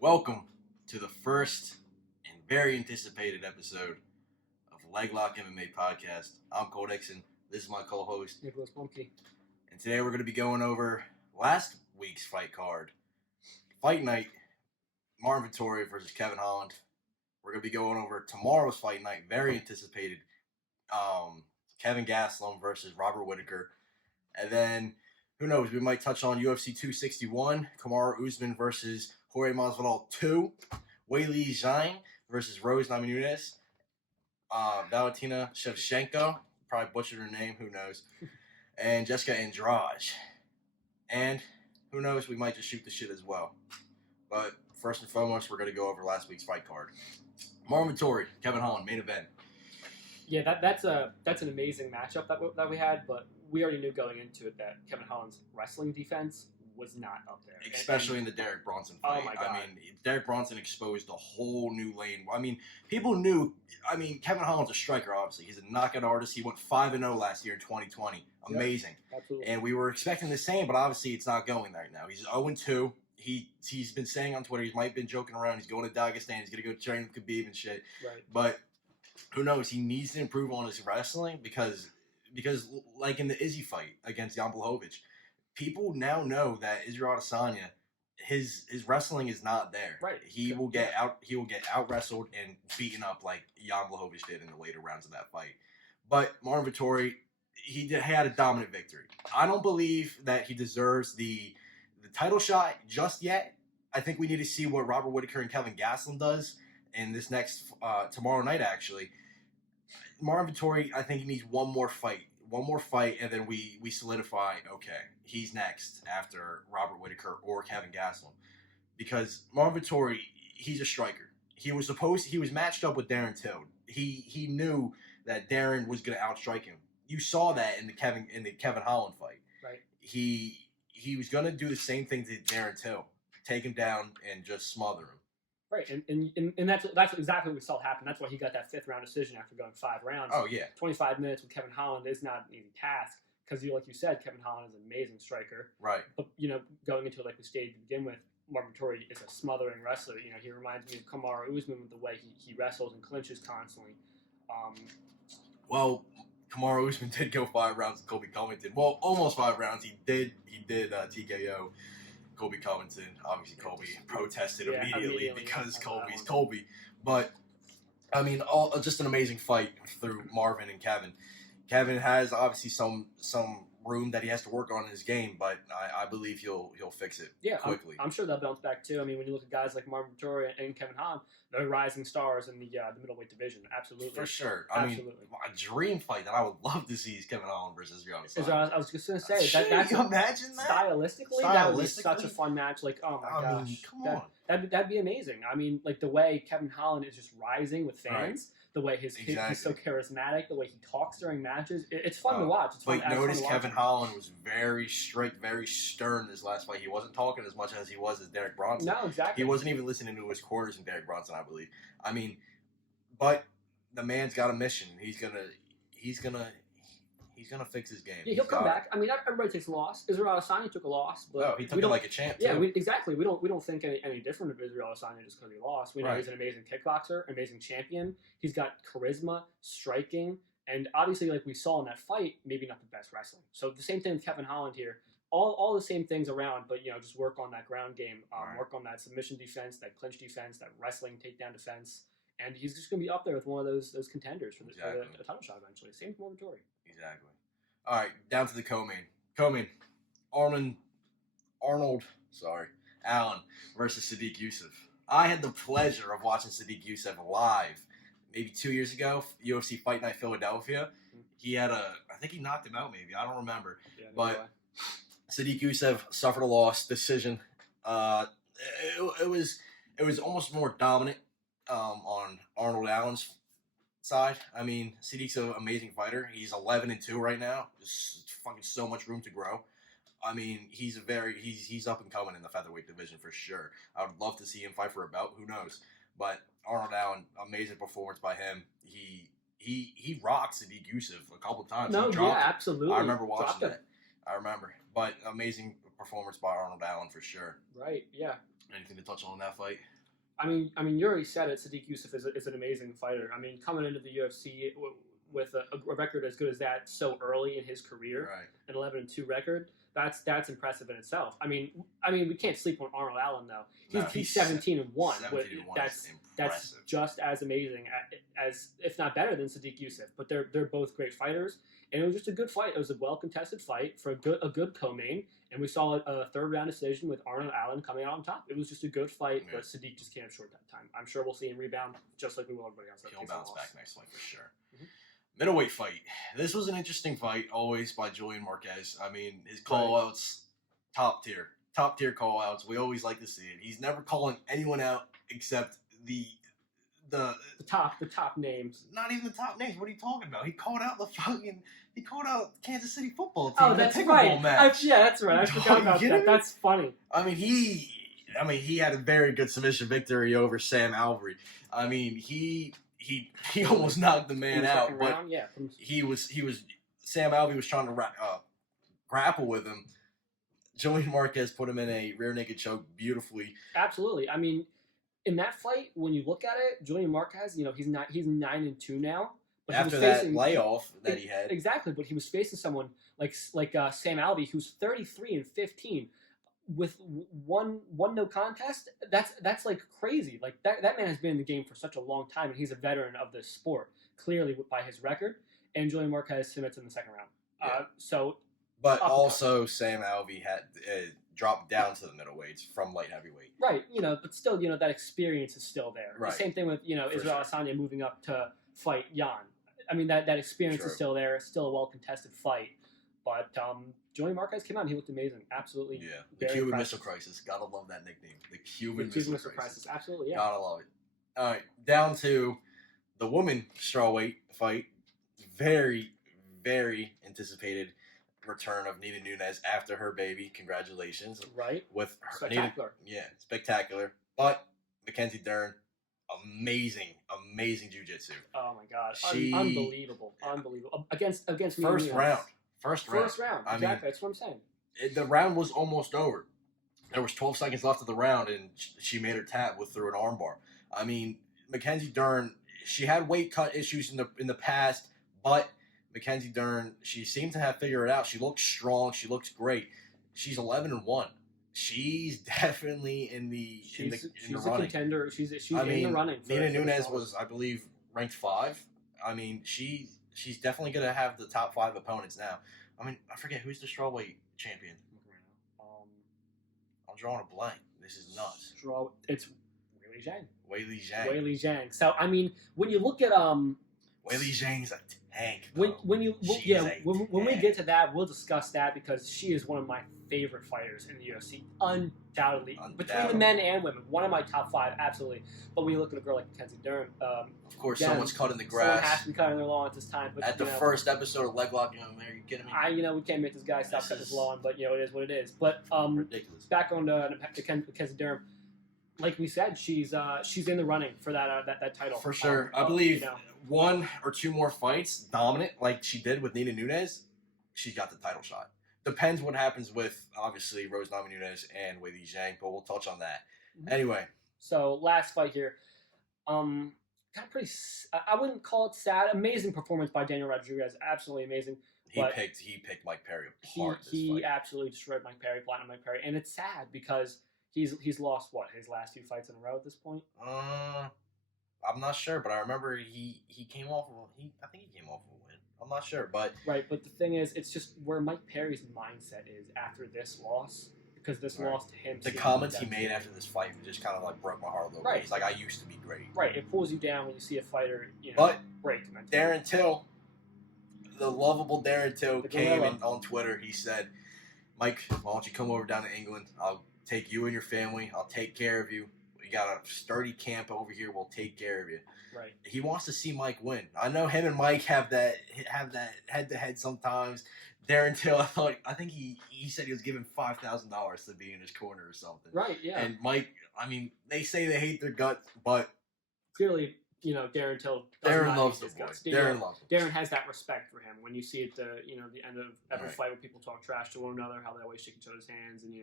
Welcome to the first and very anticipated episode of Leg Lock MMA Podcast. I'm Cole Dixon. This is my co-host, Nicholas Blumke. and today we're going to be going over last week's fight card. Fight night, Marvin Vettori versus Kevin Holland. We're going to be going over tomorrow's fight night, very anticipated, Kevin Gaslin versus Robert Whittaker. And then, who knows, we might touch on UFC 261, Kamaru Usman versus Jorge Masvidal 2, Weili Zhang versus Rose Namajunas, Valentina Shashenko, probably butchered her name, who knows, and Jessica Andrade. And who knows, we might just shoot the shit as well. But first and foremost, we're going to go over last week's fight card. Marvin Vettori, Kevin Holland, main event. Yeah, that's an amazing matchup that we had, but we already knew going into it that Kevin Holland's wrestling defense was not up there. Especially in the Derek Bronson fight. Oh my God. I mean, Derek Bronson exposed a whole new lane. I mean, people knew, Kevin Holland's a striker, obviously. He's a knockout artist. He went 5-0 last year in 2020. Amazing. Yep, absolutely. And we were expecting the same, but obviously it's not going right now. He's 0-2. He's been saying on Twitter, he might have been joking around, he's going to Dagestan, he's going to go train with Khabib and shit. Right. But who knows? He needs to improve on his wrestling because like in the Izzy fight against Jan Blachowicz, people now know that Israel Adesanya, his wrestling is not there. Right. He will get out wrestled and beaten up like Jan Blachowicz did in the later rounds of that fight. But Marvin Vettori, he had a dominant victory. I don't believe that he deserves the title shot just yet. I think we need to see what Robert Whittaker and Kevin Gaslin does in this next tomorrow night. Actually, Marvin Vettori, I think he needs one more fight, and then we solidify. Okay, he's next after Robert Whittaker or Kevin Gaslin, because Marvin Vettori, he's a striker. He was matched up with Darren Till. He knew that Darren was going to outstrike him. You saw that in the Kevin Holland fight. Right. He was going to do the same thing to Darren Till, take him down and just smother him. Right, and that's exactly what we saw happen. That's why he got that fifth round decision after going 5 rounds. Oh yeah, 25 minutes with Kevin Holland is not an easy task because, like you said, Kevin Holland is an amazing striker. Right. But going into it like we stated to begin with, Marvin Vettori is a smothering wrestler. He reminds me of Kamaru Usman with the way he wrestles and clinches constantly. Well, Kamaru Usman did go 5 rounds with Colby Covington. Well, almost 5 rounds. He did TKO Colby Covington. Obviously, Colby protested immediately because Colby's Colby. But I mean, just an amazing fight through Marvin and Kevin. Kevin has obviously some room that he has to work on in his game, but I believe he'll fix it quickly. I'm sure they'll bounce back too. I mean, when you look at guys like Marvin Vettori and Kevin Holland, they're rising stars in the middleweight division. Absolutely, for sure. I mean, a dream fight that I would love to see is Kevin Holland versus Israel Adesanya. I was just gonna say that's imagine that stylistically, that would be such a fun match. Like, oh my gosh, mean, come on, that'd be amazing. I mean, like the way Kevin Holland is just rising with fans. Right. The way he's so charismatic, the way he talks during matches, it's fun to watch. But notice Kevin Holland was very strict, very stern this last fight. He wasn't talking as much as he was as Derek Bronson. No, exactly. He wasn't even listening to his quarters in Derek Bronson, I believe. I mean, but the man's got a mission. He's gonna fix his game. Yeah, he'll come back. I mean, everybody takes a loss. Israel Adesanya took a loss, but he took it like a champ. Yeah, exactly. We don't think any different of Israel Adesanya just because he lost. We know he's an amazing kickboxer, amazing champion. He's got charisma, striking, and obviously, like we saw in that fight, maybe not the best wrestling. So the same thing with Kevin Holland here. All the same things around, but just work on that ground game, work on that submission defense, that clinch defense, that wrestling takedown defense, and he's just going to be up there with one of those contenders for the title shot eventually. Same with Marvin Vettori. Exactly. All right, down to the co-main. Allen versus Sadiq Youssef. I had the pleasure of watching Sadiq Youssef live maybe 2 years ago, UFC Fight Night Philadelphia. He had I think he knocked him out maybe. I don't remember. Yeah, but Sadiq Youssef suffered a loss decision. It was almost more dominant on Arnold Allen's side. I mean, Sadiq's an amazing fighter. He's 11-2 right now. There's fucking so much room to grow. I mean, he's up and coming in the featherweight division for sure. I would love to see him fight for a belt. Who knows? But Arnold Allen, amazing performance by him. He rocked Sadiq Youssef a couple times. No, yeah, absolutely. I remember watching that. I remember. But amazing performance by Arnold Allen for sure. Right, yeah. Anything to touch on that fight? I mean, you already said it. Sadiq Youssef is an amazing fighter. I mean, coming into the UFC with a record as good as that so early in his career, Right. an 11-2 record, that's impressive in itself. I mean, we can't sleep on Arnold Allen though. He's 17-1. 17-1 That's just as amazing as, if not better than Sadiq Youssef. But they're both great fighters, and it was just a good fight. It was a well contested fight for a good co-main. And we saw a third round decision with Arnold Allen coming out on top. It was just a good fight, but Sadiq just came up short that time. I'm sure we'll see him rebound just like we will everybody else. He'll bounce back next fight for sure. Mm-hmm. Middleweight fight. This was an interesting fight, always by Julian Marquez. I mean, his call-outs, top tier call-outs. We always like to see it. He's never calling anyone out except the top names. Not even the top names. What are you talking about? He called out He called out Kansas City football team. Oh, that's right. Match. Yeah, that's right. I forgot about that. That's funny. I mean, he had a very good submission victory over Sam Alvey. I mean, he almost knocked the man out, but round, yeah. Sam Alvey was trying to grapple with him. Julian Marquez put him in a rear naked choke beautifully. Absolutely. I mean, in that fight, when you look at it, Julian Marquez, he's 9-2 now. But after that layoff that he had. Exactly, but he was facing someone like Sam Alvey, who's 33-15 with one no contest. That's like crazy. Like that man has been in the game for such a long time, and he's a veteran of this sport, clearly by his record. And Julian Marquez submits in the second round. Yeah. But also Sam Alvey had dropped down to the middleweights from light heavyweight. Right, but still, that experience is still there. Right. The same thing with, Israel Adesanya moving up to fight Jan. I mean, that experience is still there. It's still a well-contested fight. But Julian Marquez came out and he looked amazing. Absolutely. Yeah. The Cuban Missile Crisis. Gotta love that nickname. The Cuban Missile Crisis. Absolutely, yeah. Gotta love it. All right. Down to the woman strawweight fight. Very, very anticipated return of Nina Nunes after her baby. Congratulations. Right. With her, spectacular. Spectacular. But Mackenzie Dern, amazing jiu-jitsu. Oh my God. Unbelievable. Against First round. Exactly. That's what I'm saying. The round was almost over. There was 12 seconds left of the round, and she made her tap through an armbar. I mean, Mackenzie Dern, she had weight cut issues in the past, but Mackenzie Dern, she seemed to have figured it out. She looks strong. She looks great. She's 11-1. She's definitely in the she's a running. Contender. She's in the running. Nina Nunes was, I believe, ranked 5. I mean, she's definitely going to have the top 5 opponents now. I mean, I forget who's the strawweight champion. I'm drawing a blank. This is nuts. It's Weili Zhang. Weili Zhang. So I mean, when you look at Weili Zhang's a tank. Though. When we get to that, we'll discuss that because she is one of my favorite fighters in the UFC, undoubtedly. Between the men and women, one of my top 5, absolutely. But when you look at a girl like Mackenzie Dern, of course, someone's cutting the grass. Someone has to be cutting their lawn at this time. But, at the first episode of Leg Lock, are you kidding me? We can't make this guy stop cutting his lawn, but it is what it is. But ridiculous. Back on to Mackenzie Dern. Like we said, she's in the running for that title for sure. I believe 1 or 2 more fights, dominant like she did with Nina Nunes, she got the title shot. Depends what happens with obviously Rose Namajunas and Weili Zhang, but we'll touch on that. Mm-hmm. Anyway, so last fight here, kind of pretty. I wouldn't call it sad. Amazing performance by Daniel Rodriguez, absolutely amazing. He picked Mike Perry apart. He absolutely destroyed Mike Perry, platinum Mike Perry, and it's sad because he's lost his last 2 fights in a row at this point. I'm not sure, but I remember he came off of I think he came off of a win. I'm not sure, but right. But the thing is, it's just where Mike Perry's mindset is after this loss, because this loss to him. The comments he made after this fight just kind of like broke my heart a little bit. He's like, I used to be great. Right. It pulls you down when you see a fighter, break. Darren Till, the lovable Darren Till, came in on Twitter. He said, Mike, why don't you come over down to England? I'll take you and your family. I'll take care of you. We got a sturdy camp over here. We'll take care of you. Right. He wants to see Mike win. I know him and Mike have that head-to-head sometimes. Darren Till, I think he said he was given $5,000 to be in his corner or something. Right. Yeah. And Mike, I mean, they say they hate their guts, but clearly, Darren Till. Darren loves the boy. Darren loves him. Darren has that respect for him. When you see at the end of every fight when people talk trash to one another, how they always shake each other's hands, and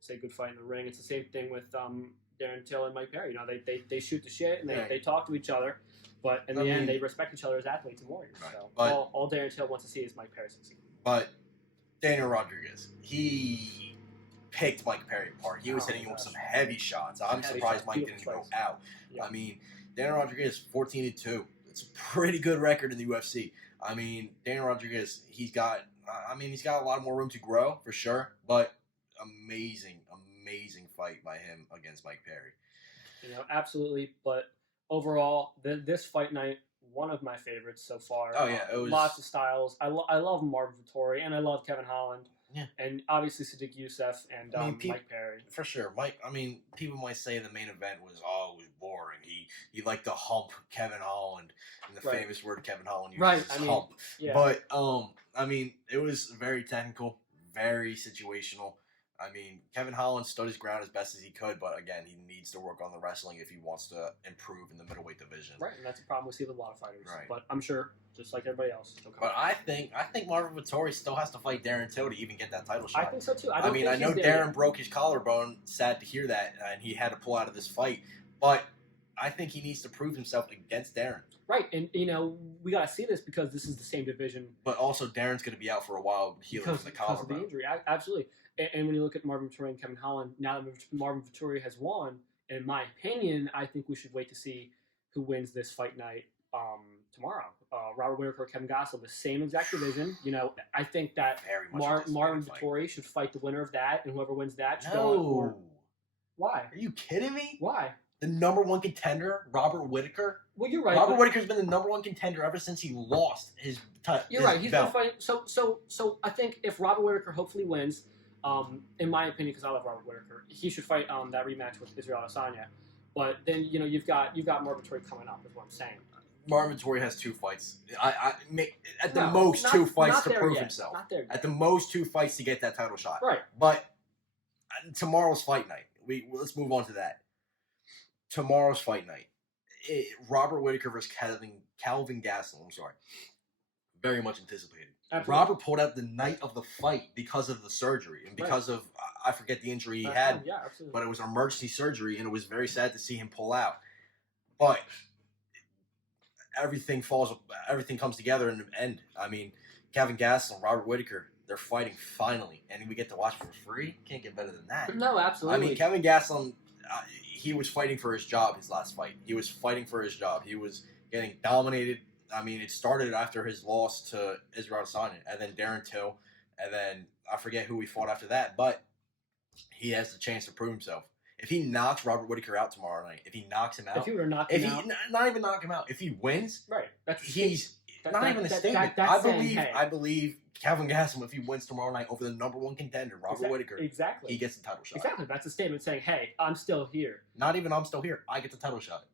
say good fight in the ring. It's the same thing with Darren Till and Mike Perry. You know, they shoot the shit and they talk to each other, but in the end, they respect each other as athletes and warriors. Right. So But, all Darren Till wants to see is Mike Perry succeed. But Daniel Rodriguez, he picked Mike Perry apart. He was hitting him with some heavy shots. I'm surprised Mike didn't go out. Yeah. I mean, Daniel Rodriguez 14-2. It's a pretty good record in the UFC. I mean, Daniel Rodriguez, he's got a lot more room to grow for sure, but amazing fight by him against Mike Perry. You know, absolutely. But overall, this fight night, one of my favorites so far. Oh yeah, it was lots of styles. I love Marvin Vettori and I love Kevin Holland. Yeah. And obviously Sadiq Youssef and Mike Perry. For sure. People might say the main event was boring. He liked to hump Kevin Holland, and the famous word Kevin Holland uses is hump. Yeah. But it was very technical, very situational. I mean, Kevin Holland stood his ground as best as he could, but again, he needs to work on the wrestling if he wants to improve in the middleweight division. Right, and that's a problem we see with a lot of fighters. Right. But I'm sure, just like everybody else, he'll come But I think Marvin Vettori still has to fight Darren Till to even get that title shot. I think so too. I know Darren broke his collarbone. Sad to hear that, and he had to pull out of this fight. But I think he needs to prove himself against Darren. Right, and we got to see this because this is the same division. But also, Darren's going to be out for a while healing from the collarbone. Because of the injury, absolutely. And when you look at Marvin Vettori and Kevin Holland, now that Marvin Vettori has won, in my opinion, I think we should wait to see who wins this fight night tomorrow. Robert Whittaker, Kevin Gaslin, the same exact division. You know, I think that Marvin Vettori should fight the winner of that, and whoever wins that should go on. Why? Are you kidding me? Why? The number one contender, Robert Whittaker. Well, you're right. Robert Whittaker's been the number one contender ever since he lost his You're right. He's been fighting. So I think if Robert Whittaker hopefully wins, in my opinion, because I love Robert Whittaker, he should fight that rematch with Israel Adesanya. But then you've got Marvin Vettori coming up. Is what I'm saying. Marvin Vettori has 2 fights. At the most 2 fights to prove himself. Not there yet. At the most 2 fights to get that title shot. Right. But tomorrow's fight night. Let's move on to that. Tomorrow's fight night. Robert Whittaker versus Calvin Gaslin. I'm sorry. Very much anticipated. Absolutely. Robert pulled out the night of the fight because of the surgery and because of I forget the injury he had. Yeah, absolutely. But it was an emergency surgery, and it was very sad to see him pull out. But everything comes together in the end. I mean, Calvin Gaslin, Robert Whittaker, they're fighting finally, and we get to watch for free. Can't get better than that. No, absolutely. I mean, Calvin Gaslin, he was fighting for his job his last fight. He was fighting for his job. He was getting dominated. I mean, it started after his loss to Israel Adesanya, and then Darren Till, and then I forget who he fought after that, but he has the chance to prove himself. If he knocks Robert Whittaker out tomorrow night, if he knocks him out, if he were to knock him out, not even knock him out, if he wins, right, he's not even a statement. I believe Calvin Gaslin, if he wins tomorrow night over the number one contender, Robert Whittaker, he gets the title shot. Exactly, that's a statement saying, "Hey, I'm still here." Not even I'm still here. I get the title shot.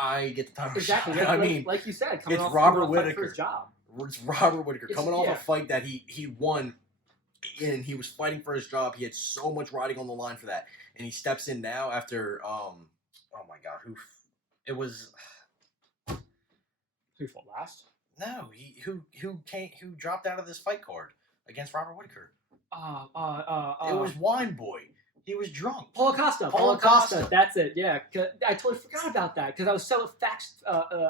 I get the title exactly. shot. I mean, like you said, it's Robert Whittaker. His job. It's Robert Whittaker coming off a fight that he won, and he was fighting for his job. He had so much riding on the line for that, and he steps in now after oh my God, who fought last? No, who dropped out of this fight card against Robert Whittaker? It was Wine Boy. He was drunk. Paulo Costa. That's it. Yeah, I totally forgot about that because I was so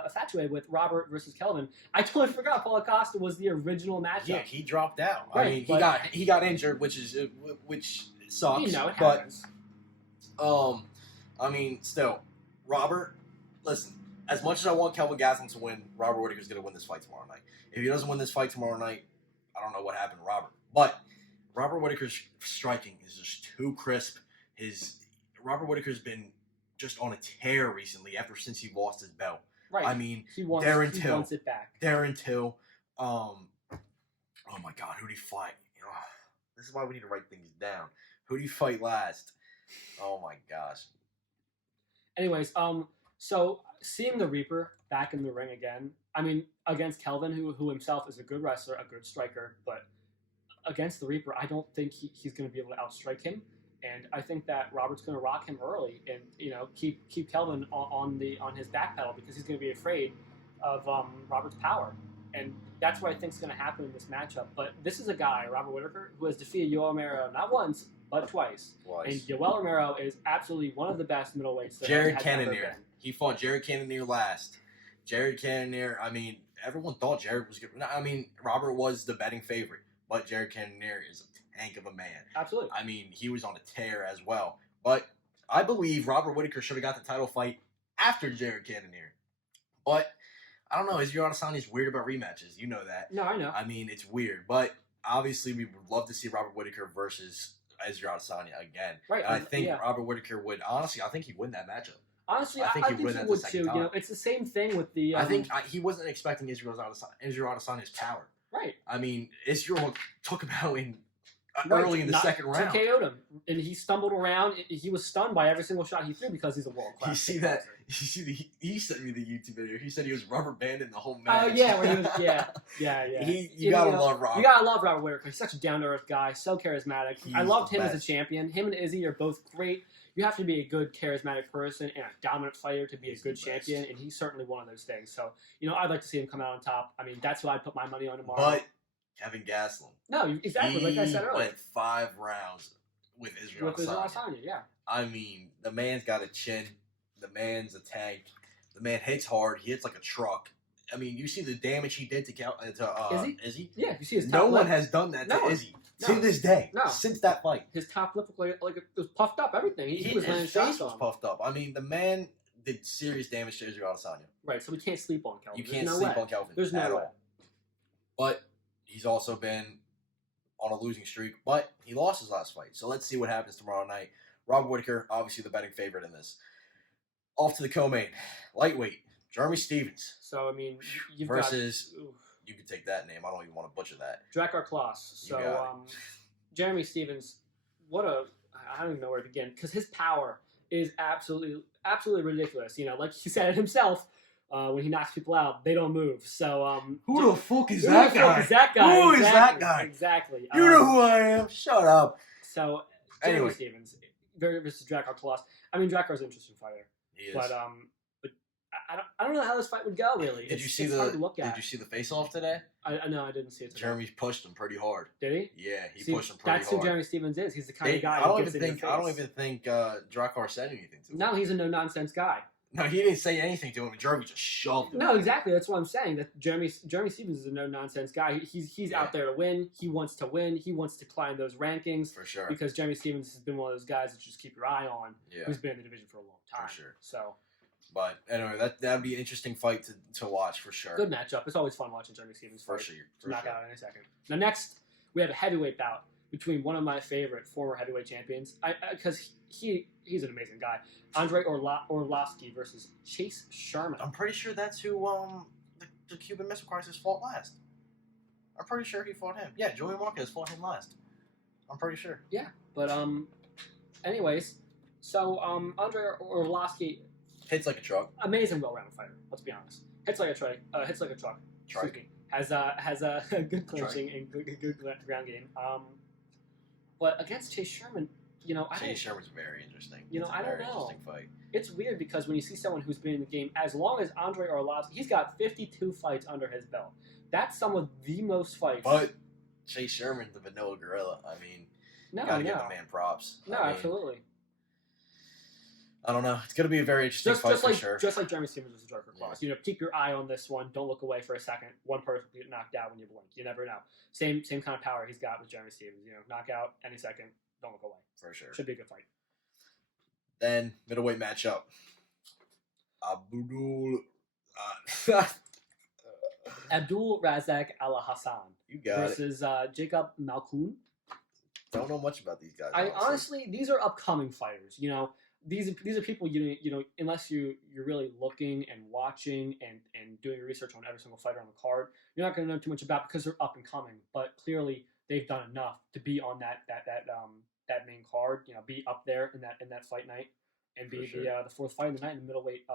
infatuated with Robert versus Kelvin. I totally forgot Paulo Costa was the original matchup. Yeah, he dropped out. Right, I mean, he got injured, which sucks. You know, it happens. But I mean, still, Robert. Listen, as much as I want Kelvin Gaslin to win, Robert Whittaker's going to win this fight tomorrow night. If he doesn't win this fight tomorrow night, I don't know what happened to Robert, but Robert Whittaker's striking is just too crisp. Robert Whittaker's been just on a tear recently since he lost his belt. Right. I mean, he wants it back. Darren Till. Oh my God, who'd he fight? This is why we need to write things down. Who'd he fight last? Oh my gosh. Anyways, so seeing the Reaper back in the ring again, I mean, against Kelvin, who himself is a good wrestler, a good striker, but against the Reaper, I don't think he's going to be able to outstrike him, and I think that Robert's going to rock him early, and keep Kelvin on his back pedal because he's going to be afraid of Robert's power, and that's what I think is going to happen in this matchup. But this is a guy, Robert Whittaker, who has defeated Yoel Romero not once but twice. And Twice. Yoel Romero is absolutely one of the best middleweights. Jared has ever Cannonier. been. He fought Jared Cannonier last. Jared Cannonier, I mean, everyone thought Jared was good. I mean, Robert was the betting favorite, but Jared Cannonier is a tank of a man. Absolutely. I mean, he was on a tear as well. But I believe Robert Whittaker should have got the title fight after Jared Cannonier. But I don't know. Israel Adesanya is weird about rematches. You know that. No, I know. I mean, it's weird. But obviously, we would love to see Robert Whittaker versus Israel Adesanya again. Right. And I think Robert Whittaker would, honestly, I think he'd win that matchup. Honestly, I think he would too. You know, it's the same thing with the. I think he wasn't expecting Israel Adesanya's power. Right. I mean, Israel took him out early in the second round. KO'd him, and he stumbled around. He was stunned by every single shot he threw because he's a world class. You see that? He sent me the YouTube video. He said he was rubber banding the whole match. Oh yeah, where he was. Yeah. You gotta love Robert. You gotta love Robert Whittaker. He's such a down to earth guy, so charismatic. I loved him as a champion. Him and Izzy are both great. You have to be a good, charismatic person and a dominant fighter to be a good champion, and he's certainly one of those things. So, I'd like to see him come out on top. I mean, that's who I'd put my money on tomorrow. But Kevin Gaslin. No, exactly. Like I said earlier. He went 5 rounds with Israel Adesanya. Yeah. I mean, the man's got a chin. The man's a tank. The man hits hard. He hits like a truck. I mean, you see the damage he did to Izzy? Yeah, you see his top No lip. one has done that to Izzy. To this day. No. Since that fight. His top lip looked like it was puffed up, everything. He was landing his shots face was on. puffed up. I mean, the man did serious damage to Israel Adesanya. Right, so we can't sleep on Kelvin. You can't sleep on Kelvin. There's no at way. all. But he's also been on a losing streak, but he lost his last fight. So let's see what happens tomorrow night. Robert Whittaker, obviously the betting favorite in this. Off to the co-main. Lightweight, Jeremy Stephens. So, I mean, you've versus, you can take that name. I don't even want to butcher that. Drakkar Klaus. So, Jeremy Stephens, I don't even know where to begin, because his power is absolutely ridiculous. Like he said it himself, when he knocks people out, they don't move. So, who the fuck is that guy? Who is that guy? Exactly. You know who I am. Shut up. So, Jeremy Stephens versus Drakkar Klaus. I mean, Drakkar's an interesting fighter. He is. But I don't know how this fight would go. Really, Did you see the face-off today? No, I didn't see it today. Jeremy pushed him pretty hard. Did he? Yeah, he pushed him pretty hard. That's who Jeremy Stephens is. He's the kind of guy. I don't even think Drakkar said anything to him. No, he's a no-nonsense guy. No, he didn't say anything to him. Jeremy just shoved him. No, exactly. That's what I'm saying. That Jeremy Stephens is a no-nonsense guy. He's out there to win. He wants to win. He wants to climb those rankings. For sure. Because Jeremy Stephens has been one of those guys that you just keep your eye on. Yeah. Who's been in the division for a long time. For sure. So. But anyway, that'd be an interesting fight to watch for sure. Good matchup. It's always fun watching Jeremy Stephens fight. For sure. Knock out in a second. Now next, we have a heavyweight bout between one of my favorite former heavyweight champions. Because he's an amazing guy. Andre Orlovsky versus Chase Sherman. I'm pretty sure that's who the Cuban Missile Crisis fought last. I'm pretty sure he fought him. Yeah, Julian Marquez fought him last. I'm pretty sure. Yeah, but anyways, so Andre Orlovsky hits like a truck. Amazing well-rounded fighter. Let's be honest. Hits like a truck. Excuse me. Has a good clinching and good ground game. But against Chase Sherman, Chase Sherman's very interesting. I don't know. Interesting fight. It's weird because when you see someone who's been in the game as long as Andre Orlovsky, he's got 52 fights under his belt. That's some of the most fights. But Chase Sherman's the vanilla gorilla. I mean, gotta give the man props. No, absolutely. I don't know. It's going to be a very interesting fight for sure. Just like Jeremy Stephens was a Drakkar Klaus. Keep your eye on this one. Don't look away for a second. One person will get knocked out when you blink. You never know. Same kind of power he's got with Jeremy Stephens. Knock out any second. Don't look away. For sure. Should be a good fight. Then, middleweight matchup. Abdul Razak Al Hassan versus Jacob Malkoun. Don't know much about these guys. Honestly, these are upcoming fighters. These are people unless you're really looking and watching and doing research on every single fighter on the card, you're not going to know too much about because they're up and coming. But clearly, they've done enough to be on that main card. Be up there in that fight night and be the fourth fight of the night in the middleweights.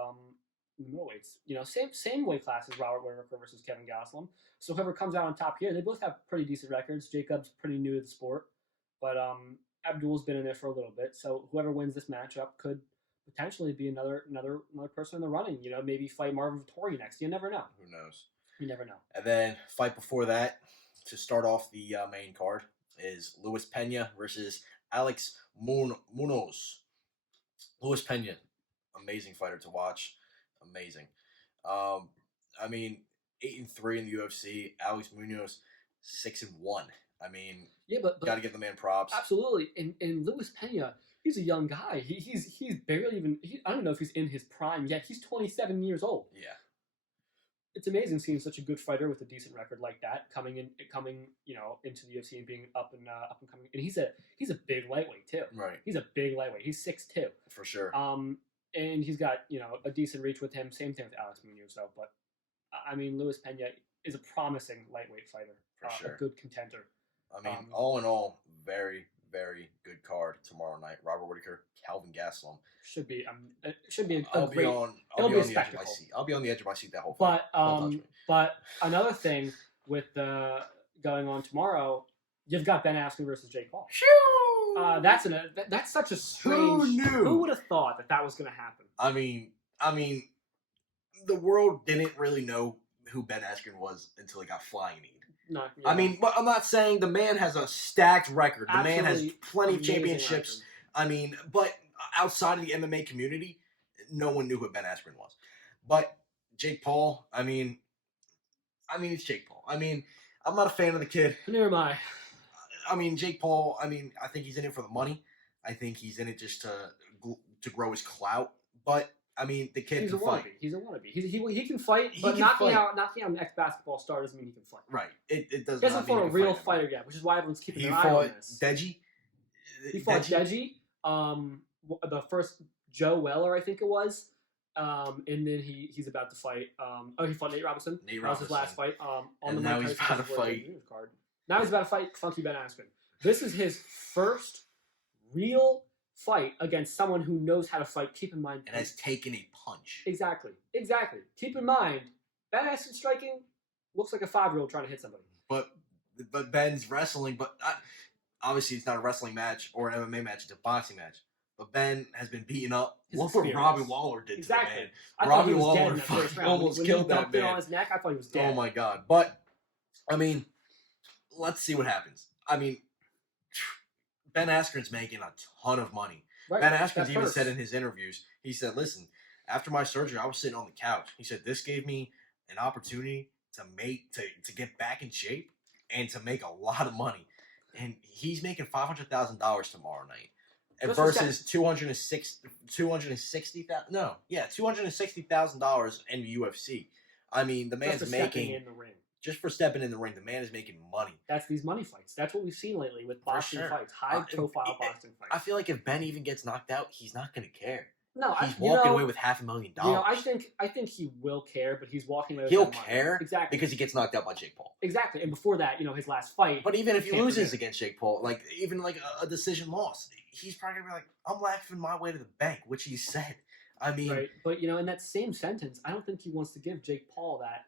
Same weight class as Robert Whittaker versus Kevin Gaslin. So whoever comes out on top here, they both have pretty decent records. Jacob's pretty new to the sport, but Abdul's been in there for a little bit, so whoever wins this matchup could potentially be another person in the running. Maybe fight Marvin Vettori next. You never know. Who knows? You never know. And then fight before that to start off the main card is Luis Pena versus Alex Munoz. Luis Pena, amazing fighter to watch. Amazing. I mean, 8-3 in the UFC. Alex Munoz, 6-1. I mean, Yeah, but got to give the man props. Absolutely. And Luis Pena, he's a young guy. He's barely even. I don't know if he's in his prime yet. He's 27 years old. Yeah. It's amazing seeing such a good fighter with a decent record like that coming into the UFC and being up and coming. And he's a big lightweight too. Right. He's a big lightweight. He's 6'2". For sure. And he's got a decent reach with him. Same thing with Alex Munoz though. But I mean, Luis Pena is a promising lightweight fighter. For sure. A good contender. I mean, all in all, very, very good card tomorrow night. Robert Whittaker, Calvin Gaslin. Should be a I'll great. be on It'll be the a edge of my spectacle. seat. I'll be on the edge of my seat that whole fight. But another thing with going on tomorrow, you've got Ben Askren versus Jake Paul. That's such a strange. Who knew? Who would have thought that was going to happen? I mean, the world didn't really know who Ben Askren was until he got flying kneed. No, I mean, but I'm not saying the man has a stacked record. The man has plenty of amazing championships. record. I mean, but outside of the MMA community, no one knew who Ben Askren was. But Jake Paul, I mean, it's Jake Paul. I mean, I'm not a fan of the kid. Neither am I. I mean, Jake Paul, I think he's in it for the money. I think he's in it just to grow his clout. But I mean, the kid can fight. He's a wannabe. He can fight, but knocking out an ex-basketball star doesn't mean he can fight. Right. It doesn't. He hasn't fought a real fighter yet, which is why everyone's keeping He their eye on fought this. Deji. He fought Deji. The first Joe Weller, I think it was. And then he's about to fight. He fought Nate Robinson. That was his last fight. And now he's about to fight. Now he's about to fight Funky Ben Askren. This is his first real fight against someone who knows how to fight. Keep in mind, and has taken a punch. Exactly. Keep in mind, Ben Askren striking looks like a 5-year-old trying to hit somebody. But Ben's wrestling. But obviously, it's not a wrestling match or an MMA match. It's a boxing match. But Ben has been beaten up. Look what Robbie Waller did to the man. Robbie Waller almost killed that man. On his neck, I thought he was dead. Oh my god! But I mean, let's see what happens. I mean, Ben Askren's making a ton of money. Right. Ben Askren's even said in his interviews, he said, "Listen, after my surgery, I was sitting on the couch. He said this gave me an opportunity to get back in shape and to make a lot of money. And he's making $500,000 tomorrow night." Versus $260,000 in the UFC. I mean, the man's making in the ring. Just for stepping in the ring. The man is making money. That's these money fights. That's what we've seen lately with boxing fights, high-profile boxing fights. I feel like if Ben even gets knocked out, he's not going to care. No, he's walking away with $500,000. I think he will care, but he's walking away with He'll care exactly because he gets knocked out by Jake Paul. Exactly, and before that, his last fight. But even if he loses against Jake Paul, even a decision loss, he's probably gonna be like, "I'm laughing my way to the bank," which he said. I mean, right. But in that same sentence, I don't think he wants to give Jake Paul that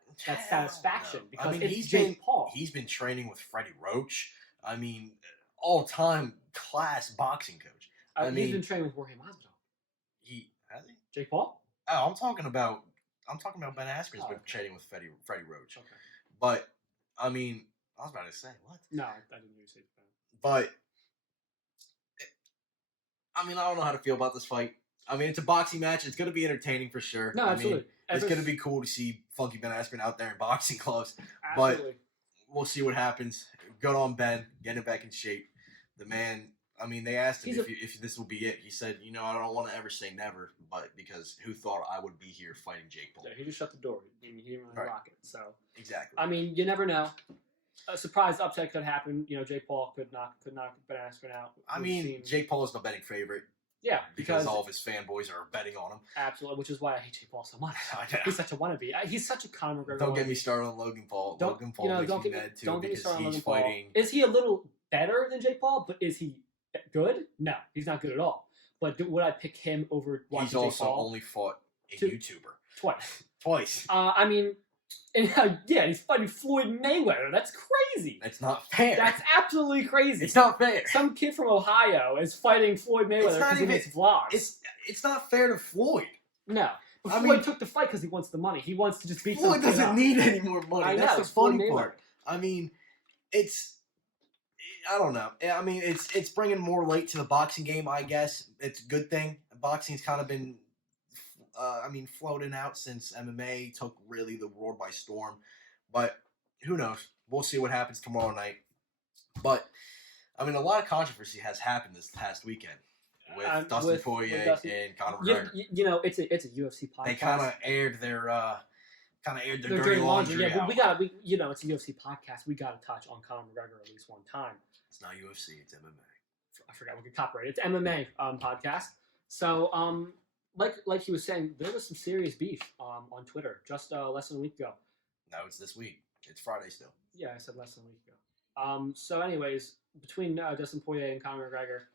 satisfaction because it's Jake Paul. He's been training with Freddie Roach. I mean, all-time class boxing coach. He's been training with Jorge Masvidal. Has he? Jake Paul? Oh, I'm talking about Ben Askren's been training with Freddie Roach. Okay. But I mean, I was about to say what? No, I didn't really say that. But I mean, I don't know how to feel about this fight. I mean, it's a boxing match. It's going to be entertaining for sure. No, absolutely. It's going to be cool to see Funky Ben Askren out there in boxing gloves. Absolutely. But we'll see what happens. Good on Ben, getting back in shape. The man. I mean, they asked him if this will be it. He said, I don't want to ever say never, but because who thought I would be here fighting Jake Paul? Yeah, he just shut the door. He didn't really rock it. So exactly. I mean, you never know. A surprise upset could happen. Jake Paul could knock Ben Askren out. I mean, Jake Paul is the betting favorite. Yeah, because all of his fanboys are betting on him. Absolutely, which is why I hate Jake Paul so much. He's such a wannabe. He's such a Conor McGregor. Don't get me started on Logan Paul. Logan Paul makes me mad too don't get me because started on he's Logan fighting. Paul. Is he a little better than Jake Paul? But is he good? No, he's not good at all. But would I pick him over watching Jake Paul? He's also only fought a YouTuber. Twice. I mean, he's fighting Floyd Mayweather. That's crazy. That's not fair. That's absolutely crazy. It's not fair. Some kid from Ohio is fighting Floyd Mayweather because he makes vlogs. It's not fair to Floyd. No. But Floyd took the fight because he wants the money. He wants to just beat Floyd doesn't need any more money. I know, That's the funny part. I mean, I don't know. I mean, it's bringing more light to the boxing game, I guess. It's a good thing. Boxing's kind of been, floating out since MMA took really the world by storm. But who knows? We'll see what happens tomorrow night. But, I mean, a lot of controversy has happened this past weekend with Dustin Poirier and Conor McGregor. It's a UFC podcast. They kind of aired their dirty laundry. Yeah, but it's a UFC podcast. We got to touch on Conor McGregor at least one time. It's not UFC, it's MMA. I forgot we could copyright it. It's MMA podcast. So, like he was saying, there was some serious beef on Twitter just less than a week ago. No, it's this week. It's Friday still. Yeah, I said less than a week ago. So, anyways, between Dustin Poirier and Conor McGregor,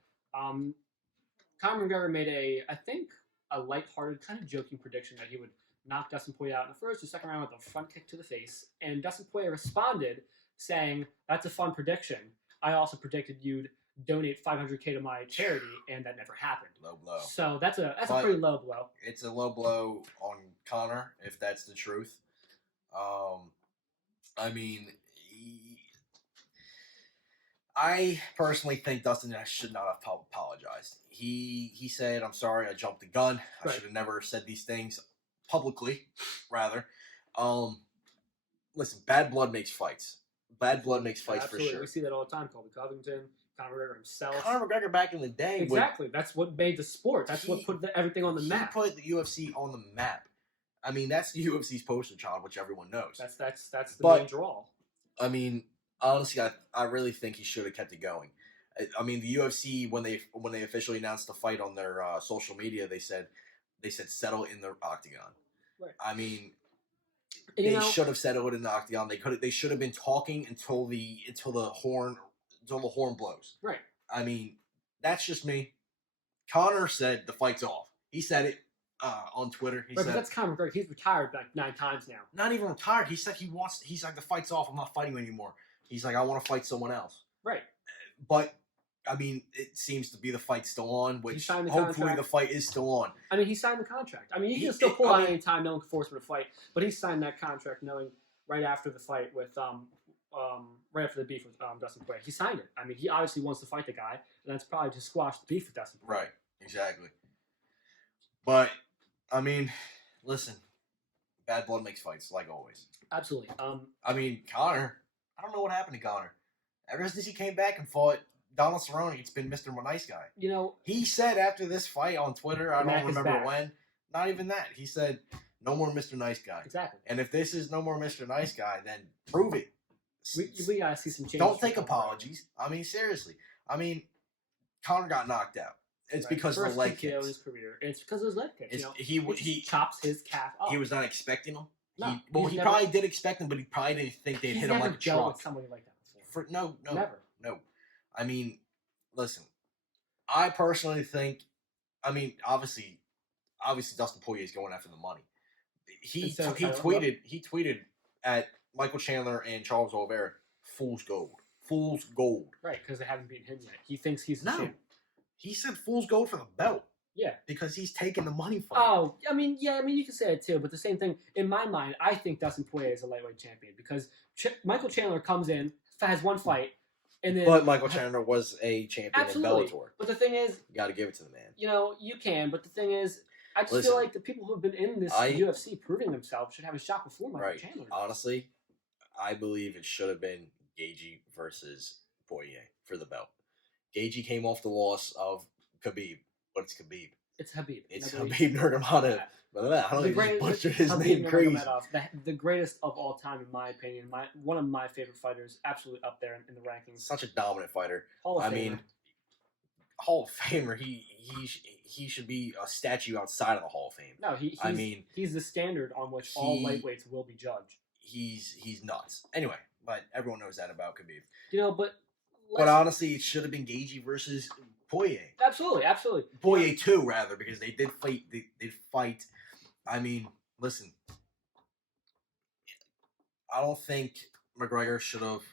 Conor McGregor made a lighthearted, kind of joking prediction that he would knock Dustin Poirier out in the first or second round with a front kick to the face. And Dustin Poirier responded saying, "That's a fun prediction. I also predicted you'd donate $500K to my charity, and that never happened." Low blow. So that's a pretty low blow. It's a low blow on Conor, if that's the truth. I personally think Dustin should not have apologized. He said, "I'm sorry, I jumped the gun. I should have never said these things publicly, rather." Listen, bad blood makes fights. Bad blood makes fights for sure. We see that all the time. Colby Covington, Conor McGregor himself. Conor McGregor back in the day. Exactly. That's what made the sport. That's what put everything on the map. He put the UFC on the map. I mean, that's the UFC's poster child, which everyone knows. That's the main draw. I mean, honestly, I really think he should have kept it going. I mean, the UFC when they officially announced the fight on their social media, they said settle in the octagon. Right. I mean, they should have settled in the octagon. They should have been talking until the horn blows. Right. I mean, that's just me. Conor said the fight's off. He said it on Twitter. He said, but that's Conor McGregor. He's retired like 9 times now. Not even retired. He said he's like, the fight's off. I'm not fighting anymore. He's like, I want to fight someone else. Right. But I mean, it seems to be the fight's still on, which hopefully the fight is still on. I mean, he signed the contract. I mean, he can still pull out any time. No one can force him to fight. But he signed that contract knowing right after the fight with right after the beef with Dustin Poirier. He signed it. I mean, he obviously wants to fight the guy, and that's probably to squash the beef with Dustin Poirier. Right. Exactly. But I mean, listen, bad blood makes fights, like always. Absolutely. I mean, Conor. I don't know what happened to Conor. Ever since he came back and fought Donald Cerrone, it's been Mr. Nice Guy. He said after this fight on Twitter, I don't remember when, not even that. He said, "No more Mr. Nice Guy." Exactly. And if this is no more Mr. Nice Guy, then prove it. We gotta see some change. Don't take apologies. I mean, seriously. I mean, Conor got knocked out. It's because of the leg kicks. His career. It's because of his leg kicks. He chops his calf off. He was not expecting him. No, he probably did expect him, but he probably didn't think they'd hit him like a truck. With somebody like that before. No. I mean, listen. I personally think. I mean, obviously, Dustin Poirier is going after the money. He tweeted at Michael Chandler and Charles Oliveira, "Fool's gold, fool's gold." Right, because they haven't beaten him yet. He thinks he's the champ. He said fool's gold for the belt. Yeah. Because he's taking the money from Oh, I mean, you can say it too, but the same thing, in my mind, I think Dustin Poirier is a lightweight champion because Michael Chandler comes in, has one fight, and then... But Michael Chandler was a champion in Bellator. But the thing is... You got to give it to the man. You can, but the thing is, I just feel like the people who have been in this UFC proving themselves should have a shot before Michael Chandler. Honestly, I believe it should have been Gaethje versus Poirier for the belt. Gaethje came off the loss of Khabib, but it's Khabib. It's Khabib. It's Khabib Nurmagomedov. I don't even butcher his name crazy. The greatest of all time, in my opinion. One of my favorite fighters, absolutely up there in the rankings. Such a dominant fighter. Hall of Famer. Hall of Famer. He should be a statue outside of the Hall of Fame. No, he's the standard on which all lightweights will be judged. He's nuts. Anyway, but everyone knows that about Khabib. But honestly, it should have been Gaethje versus Poirier. Absolutely. Poirier 2, rather, because they did fight. They did fight. I mean, listen. I don't think McGregor should have.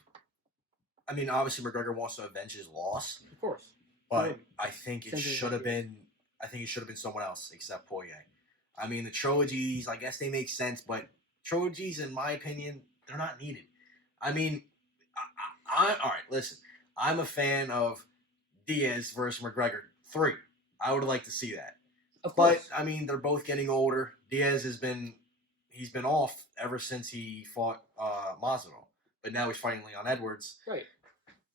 I mean, obviously, McGregor wants to avenge his loss. Of course. But I think it should have been. I think it should have been someone else except Poirier. I mean, the trilogies, I guess they make sense, but trilogies, in my opinion, they're not needed. I mean, all right, listen. I'm a fan of Diaz versus McGregor 3. I would like to see that. Of course. But I mean, they're both getting older. Diaz he's been off ever since he fought Masvidal, but now he's fighting Leon Edwards. Right.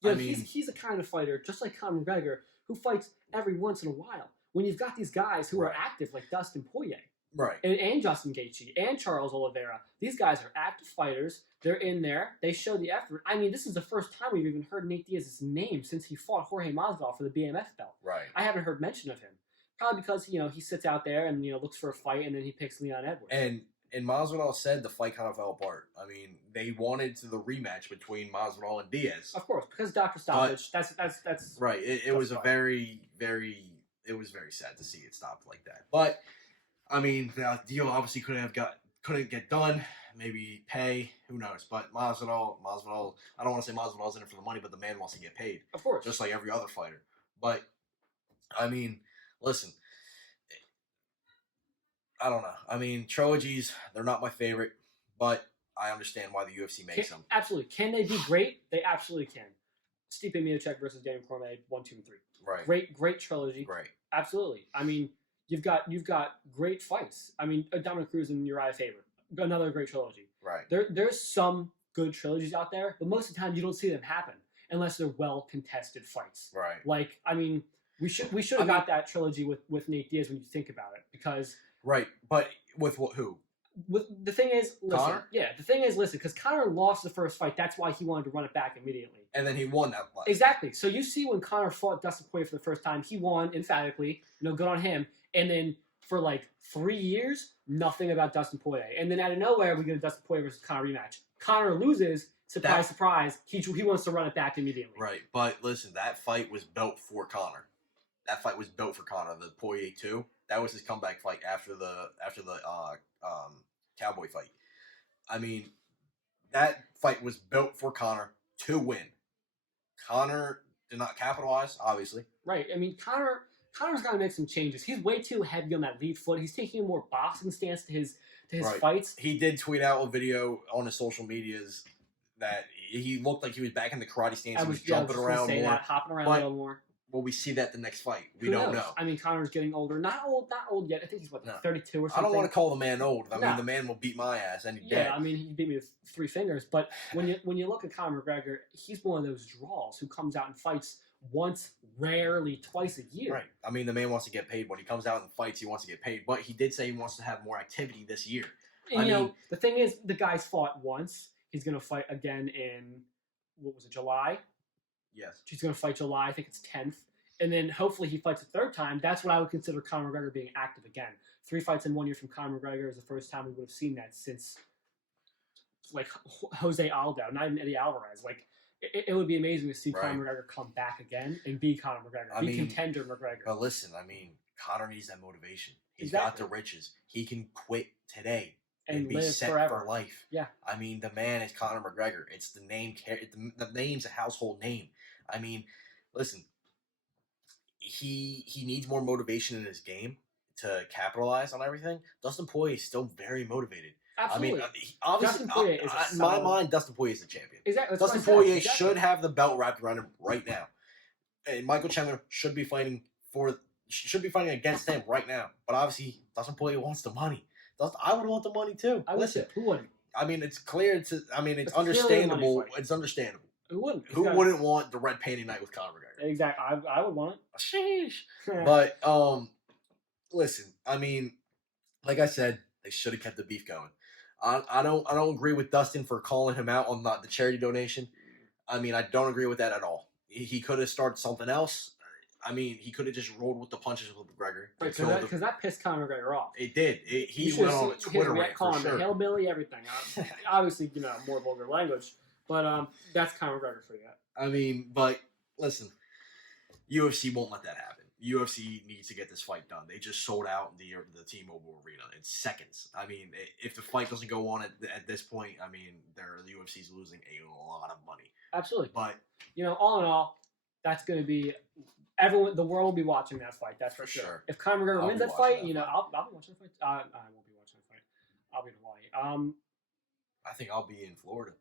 Yeah, I mean, he's the kind of fighter, just like Conor McGregor, who fights every once in a while. When you've got these guys who are active, like Dustin Poirier, right, and Justin Gaethje, and Charles Oliveira, these guys are active fighters. They're in there. They show the effort. I mean, this is the first time we've even heard Nate Diaz's name since he fought Jorge Masvidal for the BMF belt. Right. I haven't heard mention of him. Probably because, he sits out there and, looks for a fight, and then he picks Leon Edwards. And Masvidal said the fight kind of fell apart. I mean, they wanted the rematch between Masvidal and Diaz. Of course, because Dr. Stoppage. That's right. It was a very, very. It was very sad to see it stopped like that. But I mean, the deal obviously couldn't get done. Maybe pay, who knows? But Masvidal. I don't want to say Masvidal's in it for the money, but the man wants to get paid. Of course, just like every other fighter. But I mean, listen. I don't know. I mean, trilogies, they're not my favorite, but I understand why the UFC makes them. Absolutely. Can they be great? They absolutely can. Stipe Miocic versus Daniel Cormier, 1, 2, and 3. Right. Great trilogy. Right. Absolutely. I mean, you've got great fights. I mean, Dominic Cruz and Uriah Faber, another great trilogy. Right. There's some good trilogies out there, but most of the time you don't see them happen unless they're well contested fights. Right. Like, I mean, we should have got that trilogy with Nate Diaz when you think about it, because. Right, but with who? The thing is, listen. Conor? Yeah, the thing is, listen, because Conor lost the first fight. That's why he wanted to run it back immediately. And then he won that fight. Exactly. So you see when Conor fought Dustin Poirier for the first time, he won emphatically. Good on him. And then for like 3 years, nothing about Dustin Poirier. And then out of nowhere, we get a Dustin Poirier versus Conor rematch. Conor loses. Surprise, surprise. He wants to run it back immediately. Right, but listen, that fight was built for Conor. That fight was built for Conor. The Poirier 2. That was his comeback fight after the Cowboy fight. I mean, that fight was built for Conor to win. Conor did not capitalize, obviously. Right. I mean, Conor's got to make some changes. He's way too heavy on that lead foot. He's taking a more boxing stance to his fights. He did tweet out a video on his social medias that he looked like he was back in the karate stance. He was jumping around more, hopping around a little more. Will we see that the next fight? We don't know. I mean, Conor's getting older. Not old yet. I think he's 32 or something. I don't want to call the man old. I mean, the man will beat my ass any day. Yeah, I mean, he beat me with 3 fingers. But when you look at Conor McGregor, he's one of those draws who comes out and fights once, rarely twice a year. Right. I mean, the man wants to get paid. When he comes out and fights, he wants to get paid. But he did say he wants to have more activity this year. And, the thing is, the guy's fought once. He's going to fight again in, July? Yes. He's going to fight July. I think it's 10th. And then hopefully he fights a third time. That's what I would consider Conor McGregor being active again. 3 fights in 1 year from Conor McGregor is the first time we would have seen that since, like, Jose Aldo, not even Eddie Alvarez. Like, it would be amazing to see Conor McGregor come back again and be Conor McGregor, contender McGregor. But listen, I mean, Conor needs that motivation. He's got the riches. He can quit today and be set forever. for life. Yeah. I mean, the man is Conor McGregor. It's the name. The name's a household name. I mean, listen. He needs more motivation in his game to capitalize on everything. Dustin Poirier is still very motivated. Absolutely. I mean, obviously, in my mind, Dustin Poirier is the champion. Exactly. Dustin Poirier should have the belt wrapped around him right now. And Michael Chandler should be fighting against him right now. But obviously, Dustin Poirier wants the money. I would want the money too. Listen, who wouldn't? I mean, it's clear. It's understandable. It's understandable. Who wouldn't? Who wouldn't want the red painting night with Conor McGregor? Exactly. I would want it. Sheesh. But listen. I mean, like I said, they should have kept the beef going. I don't agree with Dustin for calling him out on the charity donation. I mean, I don't agree with that at all. He could have started something else. I mean, he could have just rolled with the punches with McGregor. Because that pissed Conor McGregor off. It did. He went on a Twitter rant for sure. The hillbilly, everything. Obviously, more vulgar language. But that's Conor McGregor for you. I mean, but listen, UFC won't let that happen. UFC needs to get this fight done. They just sold out the T-Mobile Arena in seconds. I mean, if the fight doesn't go on at this point, I mean, the UFC's losing a lot of money. Absolutely. But all in all, that's going to be everyone. The world will be watching that fight. That's for sure. If Conor McGregor wins that fight, I'll be watching the fight. I won't be watching the fight. I'll be in Hawaii. I think I'll be in Florida.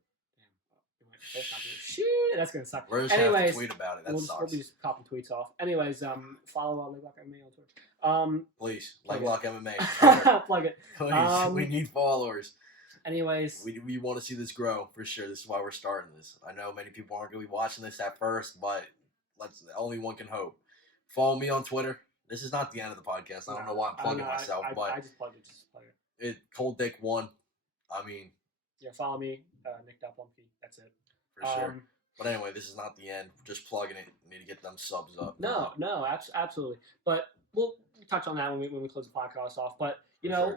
Shit, that's gonna suck. We're just gonna have to tweet about it. That we'll sucks. be just copying tweets off. Anyways, follow Leg Lock MMA on Twitter. Please, Leg Lock MMA. Plug it. Please, we need followers. Anyways, we want to see this grow for sure. This is why we're starting this. I know many people aren't going to be watching this at first, but only one can hope. Follow me on Twitter. This is not the end of the podcast. I don't know why I'm plugging myself, but I just plugged it. Just plug it. Cold Dick 1. I mean, yeah, follow me, Nick Lumpy. That's it. For sure. But anyway, this is not the end. We're just plugging it. We need to get them subs up. No, absolutely. But we'll touch on that when we close the podcast off. But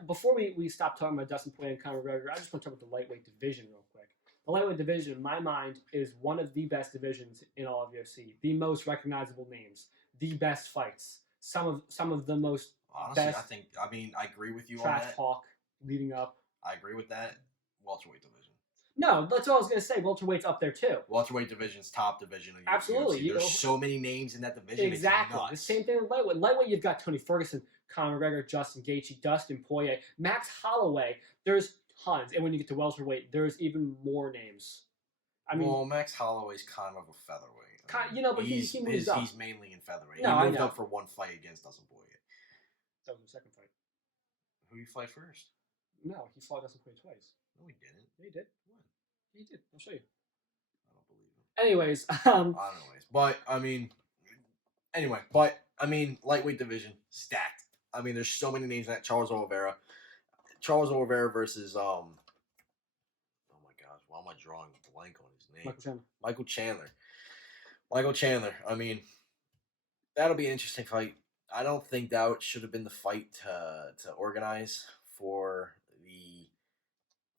before we stop talking about Dustin Poirier and Conor McGregor, I just want to talk about the lightweight division real quick. The lightweight division, in my mind, is one of the best divisions in all of UFC. The most recognizable names, the best fights, some of the most. Honestly, best I agree with you on trash that. talk leading up. I agree with that. Welterweight division. No, that's what I was going to say. Welterweight's up there too. Welterweight division's top division. Of Absolutely. UFC. There's so many names in that division. Exactly. The same thing with lightweight. Lightweight, you've got Tony Ferguson, Conor McGregor, Justin Gaethje, Dustin Poirier, Max Holloway. There's tons. And when you get to welterweight, there's even more names. I mean, well, Max Holloway's kind of a featherweight. But he moves up. He's mainly in featherweight. No, he moved up for one fight against Dustin Poirier. That was the second fight. Who did he fight first? No, he fought Dustin Poirier twice. No, he didn't. Yeah, he did. What? He did. I'll show you. I don't believe him. Anyways, lightweight division stacked. I mean, there's so many names in that. Charles Oliveira versus oh my gosh, why am I drawing a blank on his name? Michael Chandler. I mean, that'll be an interesting fight. I don't think that should have been the fight to organize for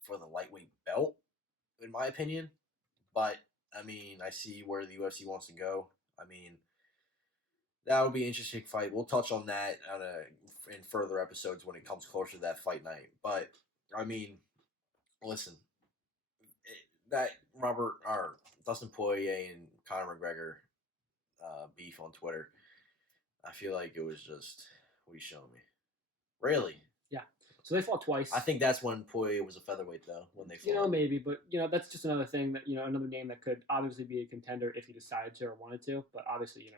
the lightweight belt, in my opinion. But I mean, I see where the UFC wants to go. I mean, that would be an interesting fight. We'll touch on that in further episodes when it comes closer to that fight night. But I mean, listen, that Dustin Poirier and Conor McGregor beef on Twitter, I feel like it was just, what are you showing me? Really? Yeah. So they fought twice. I think that's when Poirier was a featherweight, though, when they fought. Maybe, but that's just another thing that another name that could obviously be a contender if he decided to or wanted to. But obviously,